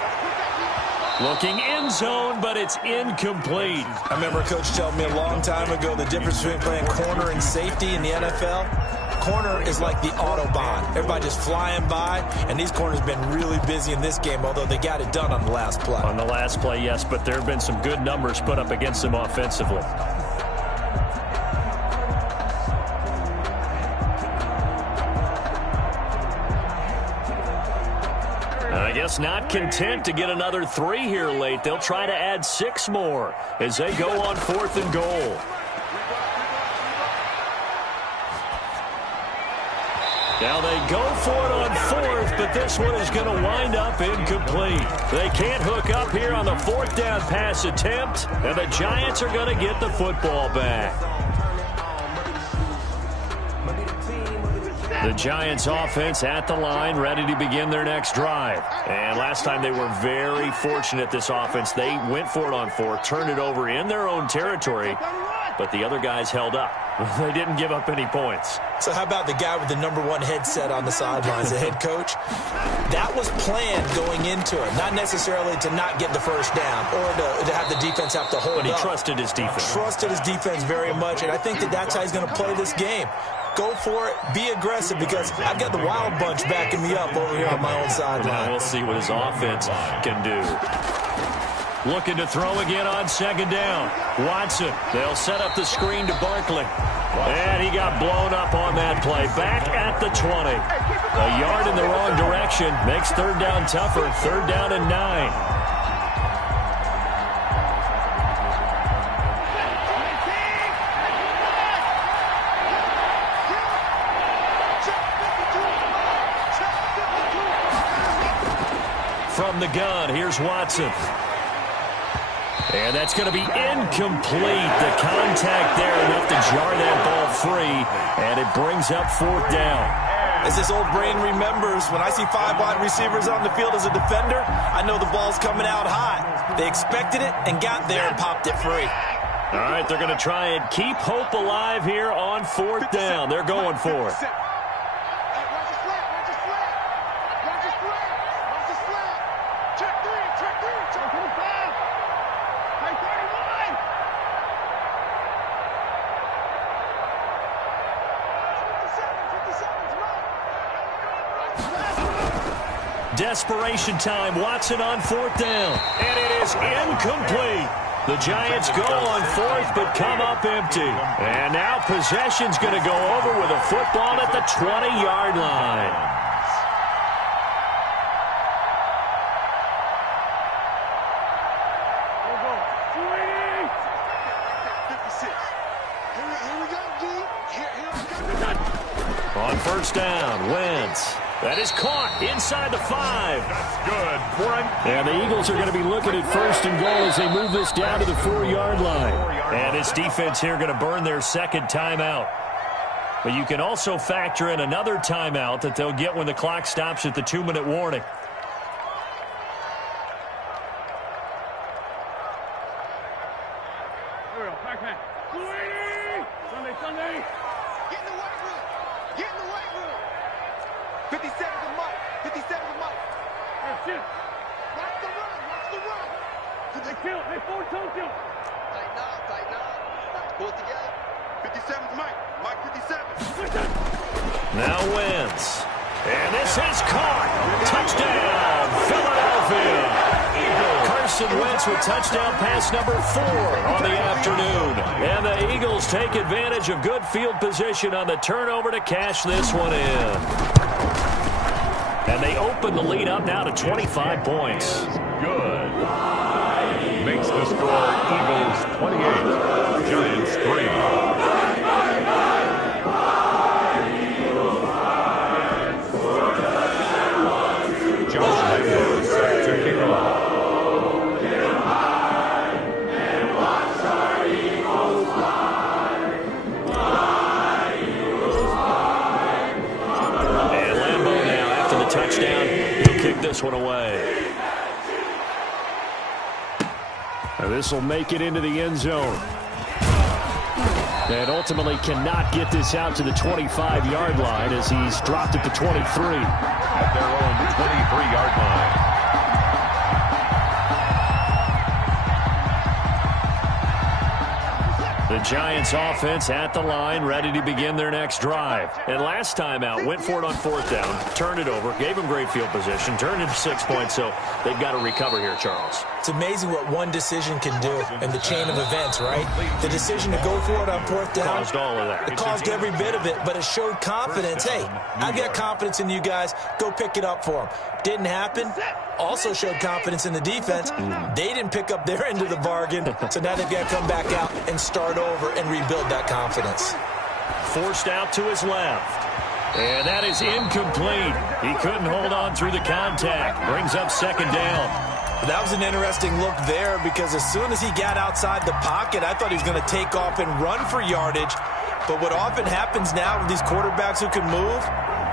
Looking end zone, but it's incomplete. I remember a coach telling me a long time ago the difference between playing corner and safety in the NFL. Corner is like the Autobahn. Everybody just flying by, and these corners have been really busy in this game, although they got it done on the last play. On the last play, yes, but there have been some good numbers put up against them offensively. I guess not content to get another 3 here late. They'll try to add 6 more as they go on 4th and goal. Now they go for it on 4th, but this one is going to wind up incomplete. They can't hook up here on the 4th down pass attempt, and the Giants are going to get the football back. The Giants offense at the line, ready to begin their next drive. And last time they were very fortunate, this offense. They went for it on 4th, turned it over in their own territory, but the other guys held up. They didn't give up any points. So how about the guy with the #1 headset on the sidelines, the head coach? That was planned going into it, not necessarily to not get the first down or to have the defense have to hold up. But he trusted his defense. Trusted his defense very much, and I think that's how he's going to play this game. Go for it. Be aggressive, because I've got the Wild Bunch backing me up over here on my own sideline. We'll see what his offense can do. Looking to throw again on 2nd down. Watson. They'll set up the screen to Barkley. And he got blown up on that play. Back at the 20. A yard in the wrong direction. Makes 3rd down tougher. 3rd down and 9. From the gun, here's Watson. And that's going to be incomplete. The contact there enough to jar that ball free, and it brings up 4th down. As this old brain remembers, when I see 5 wide receivers on the field as a defender, I know the ball's coming out hot. They expected it and got there and popped it free. All right, they're going to try and keep hope alive here on 4th down. They're going for it. Desperation time. Watson on 4th down. And it is incomplete. The Giants go on 4th but come up empty. And now possession's going to go over with a football at the 20-yard line. On 1st down, Wentz. That is caught inside the 5. That's good. And the Eagles are going to be looking at 1st and goal as they move this down to the 4-yard line. And his defense here going to burn their 2nd timeout. But you can also factor in another timeout that they'll get when the clock stops at the 2-minute warning. Now Wentz. And this is caught. Touchdown, Philadelphia. Carson Wentz with touchdown pass number 4 on the afternoon. And the Eagles take advantage of good field position on the turnover to cash this one in. And they open the lead up now to 25 points. Good. Makes the score Eagles 28, Giants 3. This one away. And this will make it into the end zone. And ultimately cannot get this out to the 25-yard line as he's dropped at the 23. At their own 23-yard line. The Giants offense at the line, ready to begin their next drive. And last time out, went for it on 4th down, turned it over, gave them great field position, turned it 6 points, so they've got to recover here, Charles. It's amazing what one decision can do in the chain of events, right? The decision to go for it on 4th down. Caused all of that. It caused every bit of it, but it showed confidence. Hey, I've got confidence in you guys. Go pick it up for them. Didn't happen. Also showed confidence in the defense. They didn't pick up their end of the bargain, so now they've got to come back out and start over and rebuild that confidence. Forced out to his left. And that is incomplete. He couldn't hold on through the contact. Brings up 2nd down. That was an interesting look there because as soon as he got outside the pocket, I thought he was going to take off and run for yardage. But what often happens now with these quarterbacks who can move,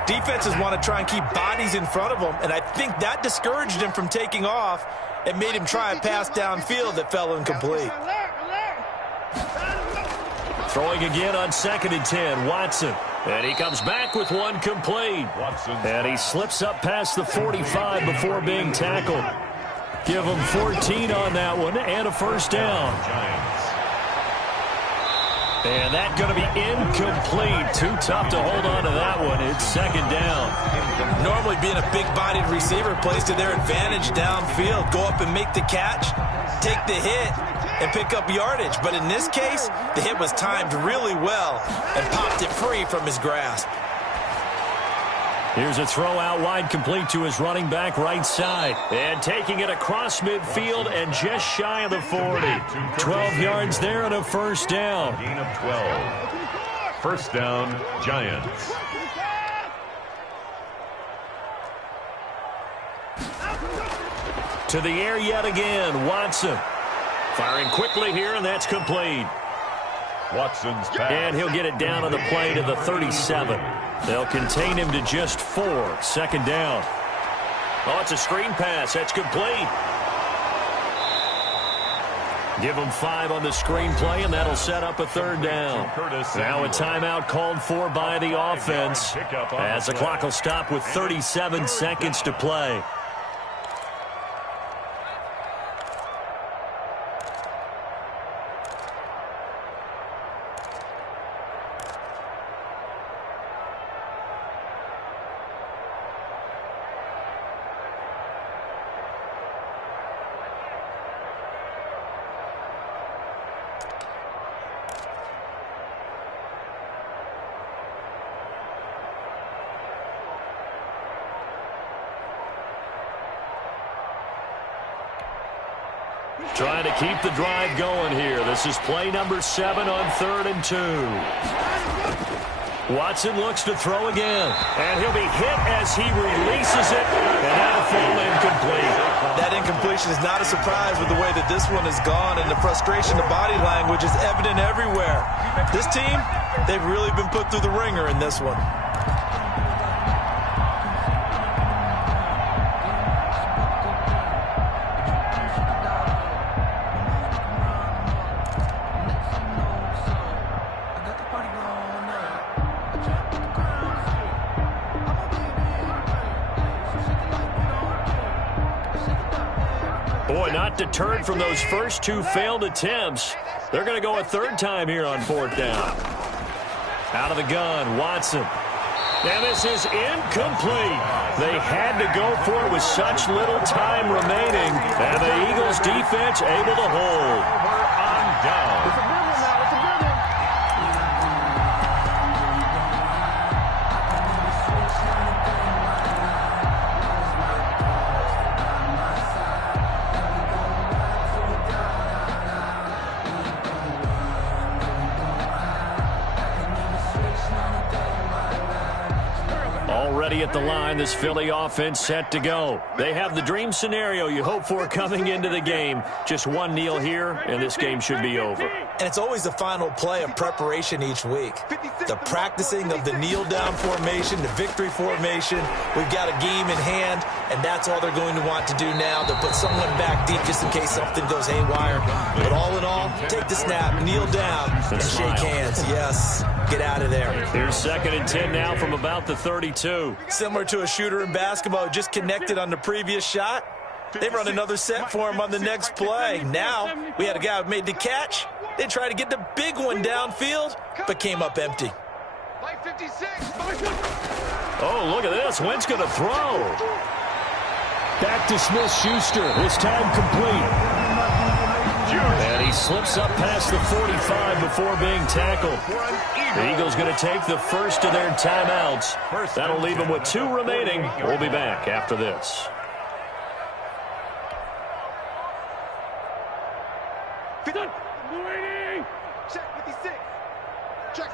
defenses want to try and keep bodies in front of them, and I think that discouraged him from taking off and made him try a pass downfield that fell incomplete. Throwing again on 2nd and 10, Watson. And he comes back with one complete. And he slips up past the 45 before being tackled. Give him 14 on that one and a 1st down. And that's going to be incomplete. Too tough to hold on to that one. It's 2nd down. Normally being a big-bodied receiver plays to their advantage downfield. Go up and make the catch, take the hit, and pick up yardage. But in this case, the hit was timed really well and popped it free from his grasp. Here's a throw out wide, complete to his running back right side. And taking it across midfield and just shy of the 40. 12 yards there and a 1st down. Gain of 12. 1st down, Giants. To the air yet again, Watson. Firing quickly here, and that's complete. Watson's pass. And he'll get it down on the play to the 37. They'll contain him to just 4. 2nd down. Oh, it's a screen pass. That's complete. Give him 5 on the screen play, and that'll set up a 3rd down. Now a timeout called for by the offense as the clock will stop with 37 seconds to play. Trying to keep the drive going here. This is play number 7 on 3rd and 2. Watson looks to throw again. And he'll be hit as he releases it. And that'll fall incomplete. That incompletion is not a surprise with the way that this one has gone. And the frustration, the body language is evident everywhere. This team, they've really been put through the ringer in this one. Boy, not deterred from those first 2 failed attempts. They're going to go a 3rd time here on 4th down. Out of the gun, Watson. And this is incomplete. They had to go for it with such little time remaining. And the Eagles defense able to hold. On down. Already at the line, this Philly offense set to go. They have the dream scenario you hope for coming into the game. Just one kneel here, and this game should be over. And it's always the final play of preparation each week. The practicing of the kneel-down formation, the victory formation. We've got a game in hand, and that's all they're going to want to do now. They'll put someone back deep just in case something goes haywire. But all in all, take the snap, kneel down, and shake hands. Yes, get out of there. Here's 2nd and 10 now from about the 32. Similar to a shooter in basketball who just connected on the previous shot. They run another set for him on the next play. Now, we had a guy who made the catch. They tried to get the big one downfield, but came up empty. Play 56. Oh, look at this. Wentz going to throw. Back to Smith-Schuster. This time complete. And he slips up past the 45 before being tackled. The Eagles going to take the first of their timeouts. That'll leave them with 2 remaining. We'll be back after this. Check 56. Check.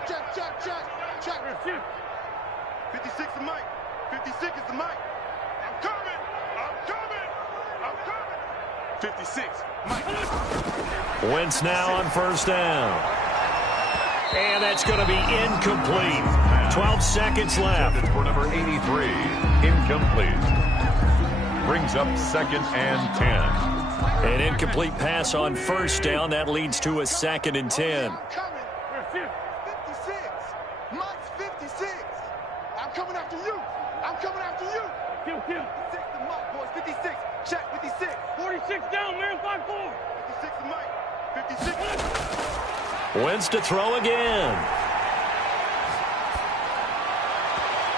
56 is Mike. 56 is the Mike. I'm coming. 56, Mike. Wentz now on first down. And that's going to be incomplete. 12 seconds left. For number 83, incomplete. Brings up 2nd and 10. An incomplete pass on first down. That leads to a 2nd and 10. I'm coming. 56. Mike's 56. I'm coming after you. 56 to Mike, boys. 56. Check 56. 46 down, man. 5-4. 56 to Mike. 56. Wentz to throw again.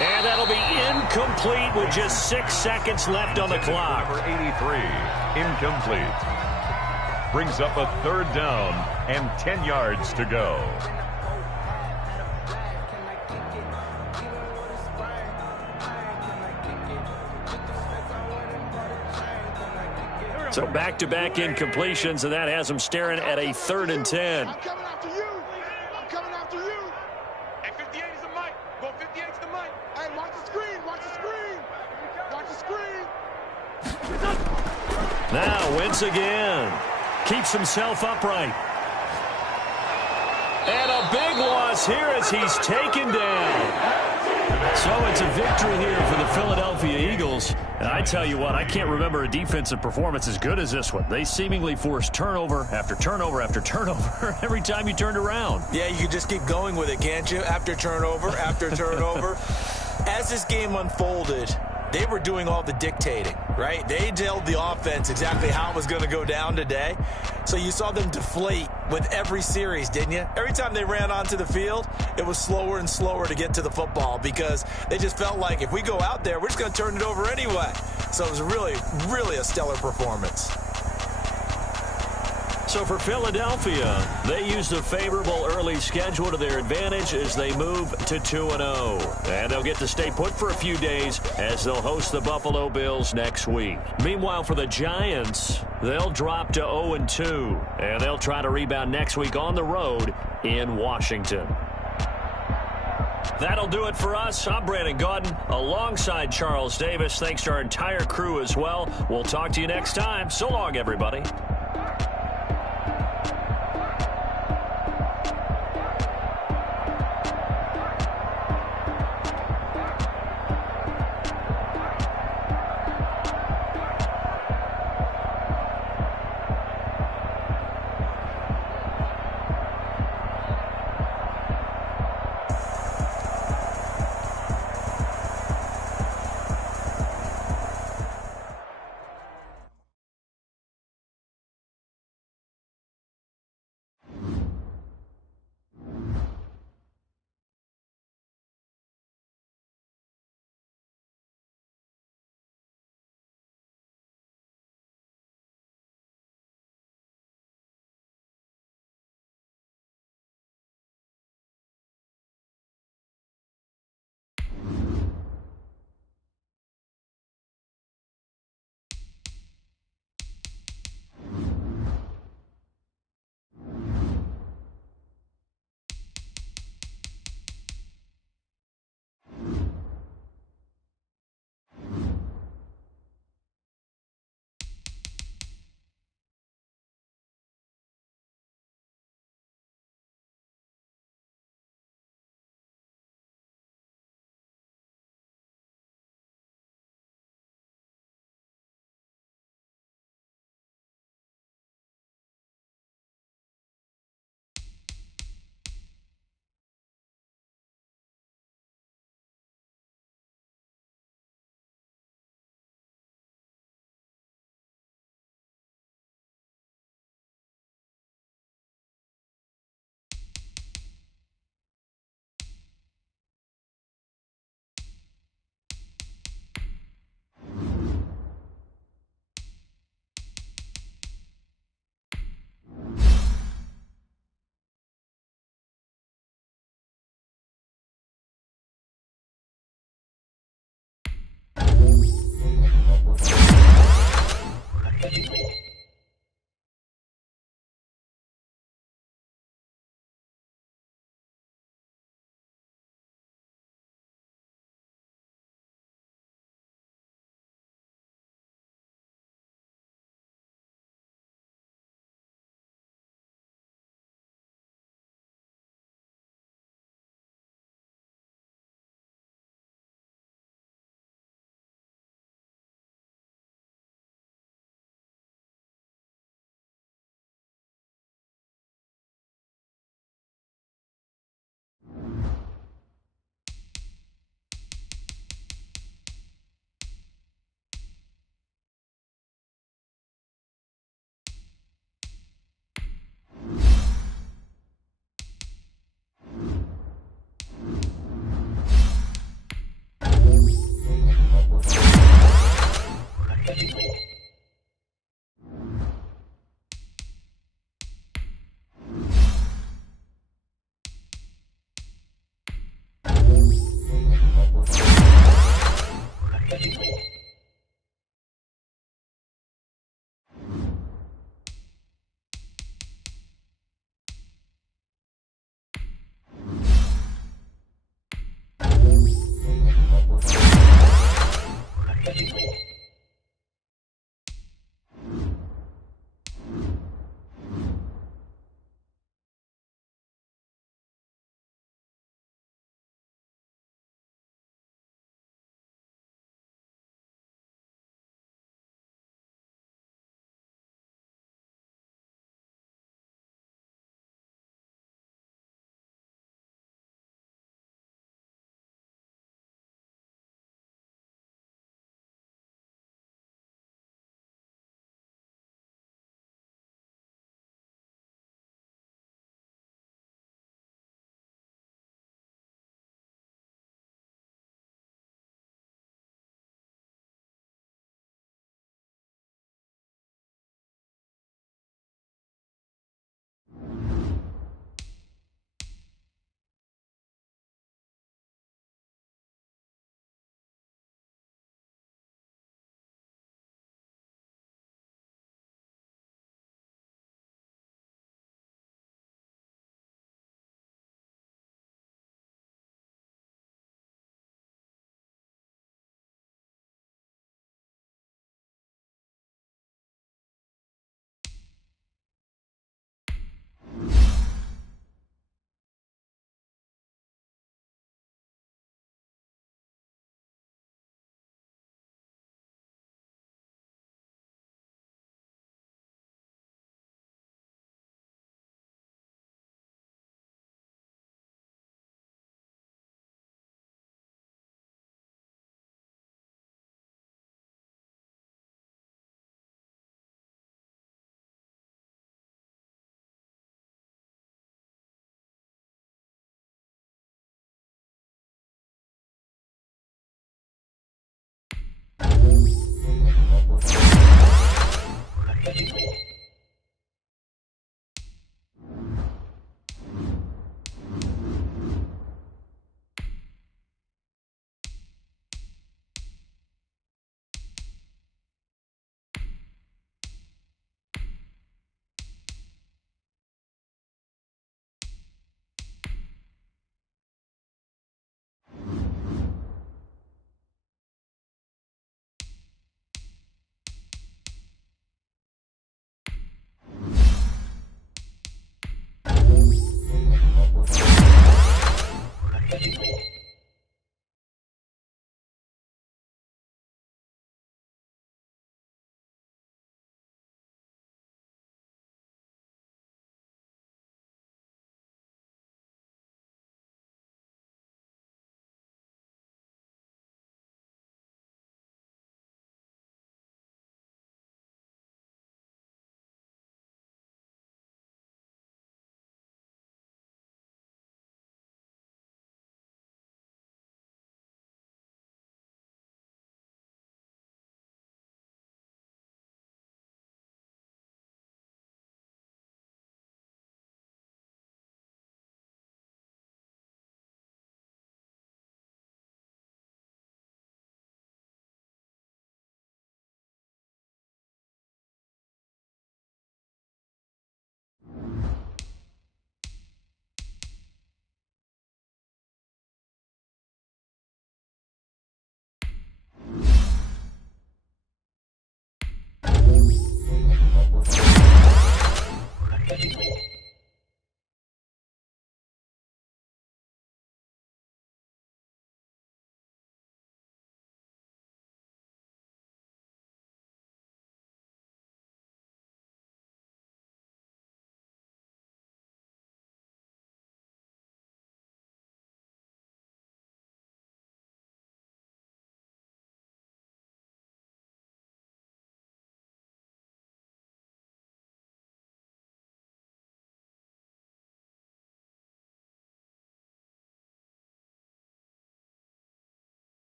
And that'll be incomplete with just 6 seconds left on the clock. Number 83, incomplete. Brings up a 3rd down and 10 yards to go. So back-to-back incompletions, and that has them staring at a 3rd and 10. I'm coming after you. Hey, 58 is the Mike. Go 58 to the Mike. Hey, watch the screen. Now Wentz again. Keeps himself upright. And a big loss here as he's taken down. So it's a victory here for the Philadelphia Eagles. And I tell you what, I can't remember a defensive performance as good as this one. They seemingly forced turnover after turnover after turnover every time you turned around. Yeah, you can just keep going with it, can't you? After turnover, after turnover. As this game unfolded, they were doing all the dictating, right? They told the offense exactly how it was going to go down today. So you saw them deflate with every series, didn't you? Every time they ran onto the field, it was slower and slower to get to the football because they just felt like if we go out there, we're just going to turn it over anyway. So it was really a stellar performance. So for Philadelphia, they used a favorable early schedule to their advantage as they move to 2-0. And they'll get to stay put for a few days as they'll host the Buffalo Bills next week. Meanwhile, for the Giants, they'll drop to 0-2. And they'll try to rebound next week on the road in Washington. That'll do it for us. I'm Brandon Gaudin alongside Charles Davis. Thanks to our entire crew as well. We'll talk to you next time. So long, everybody.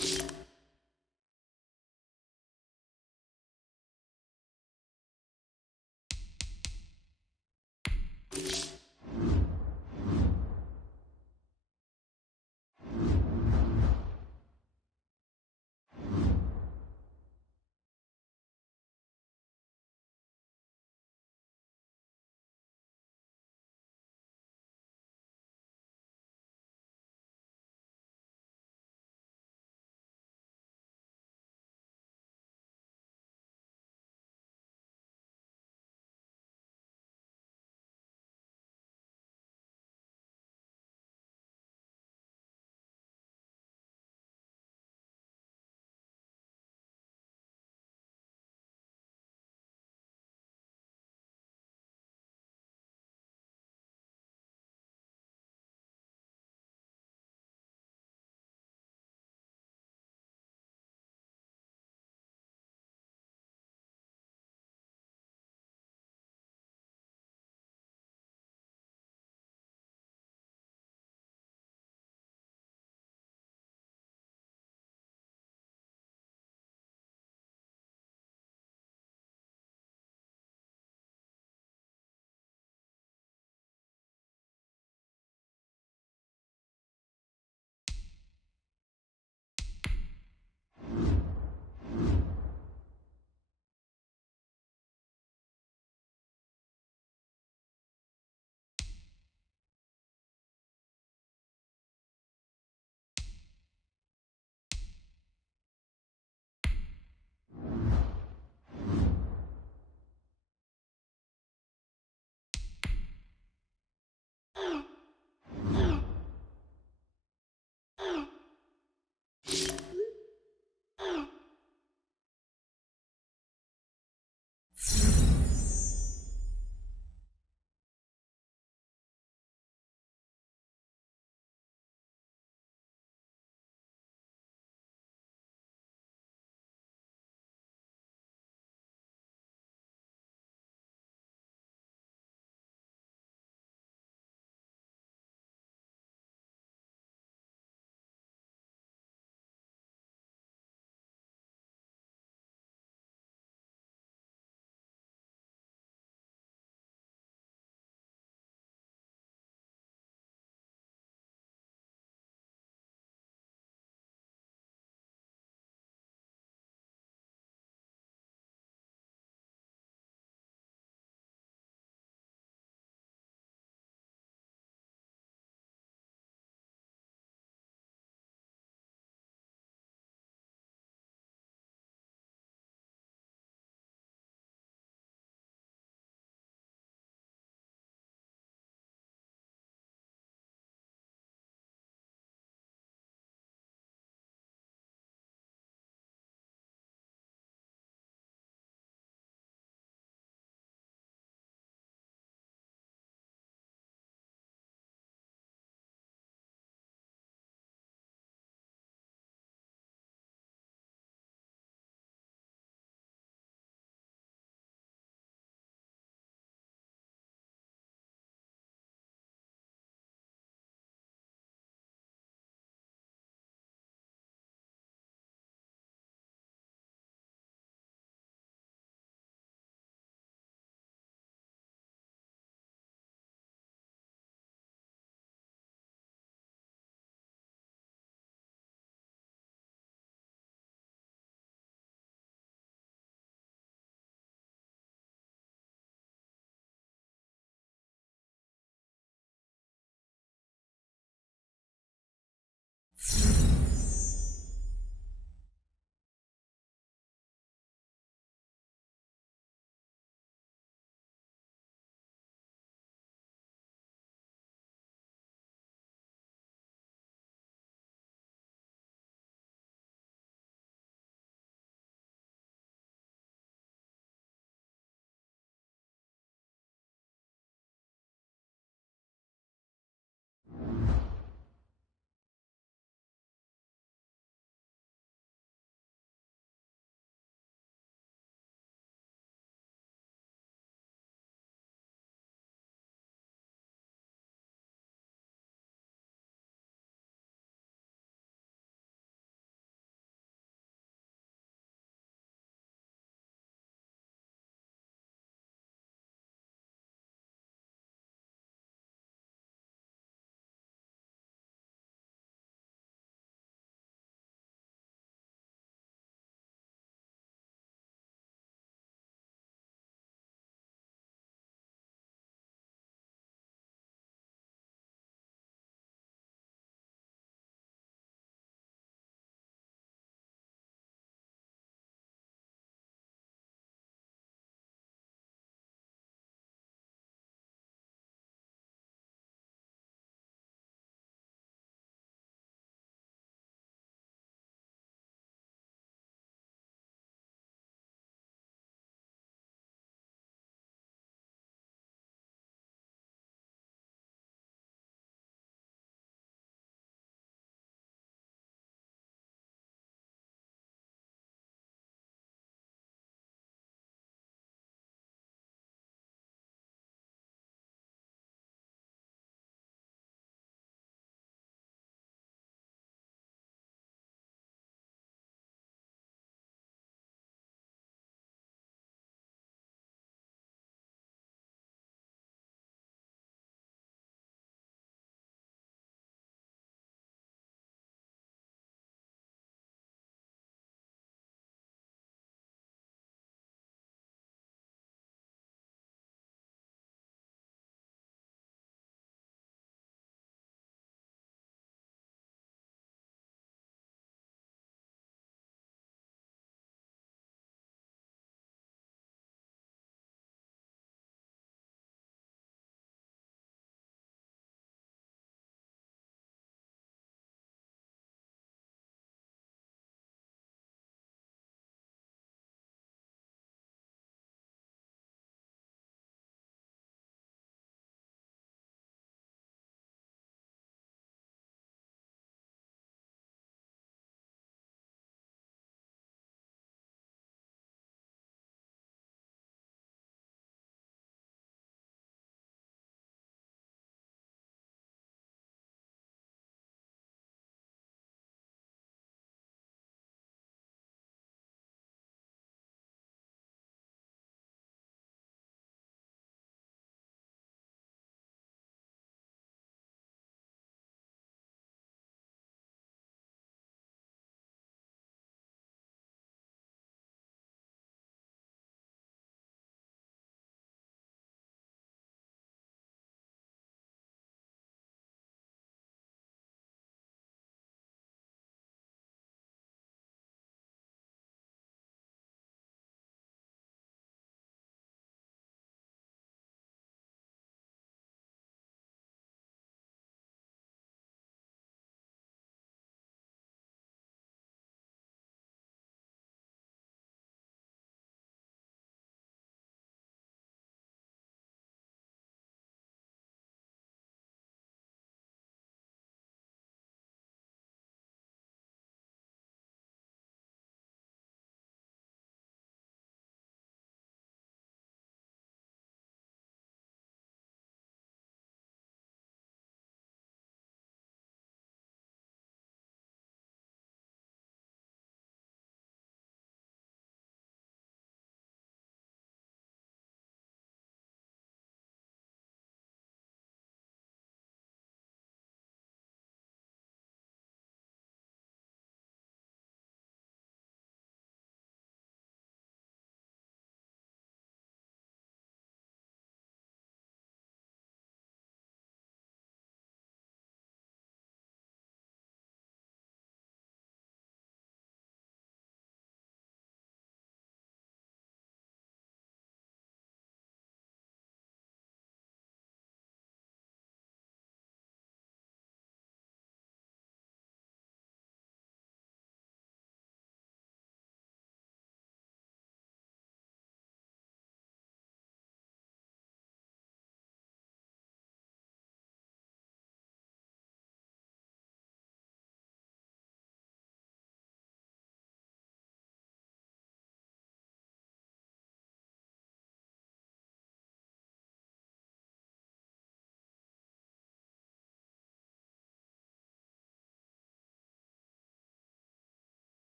it.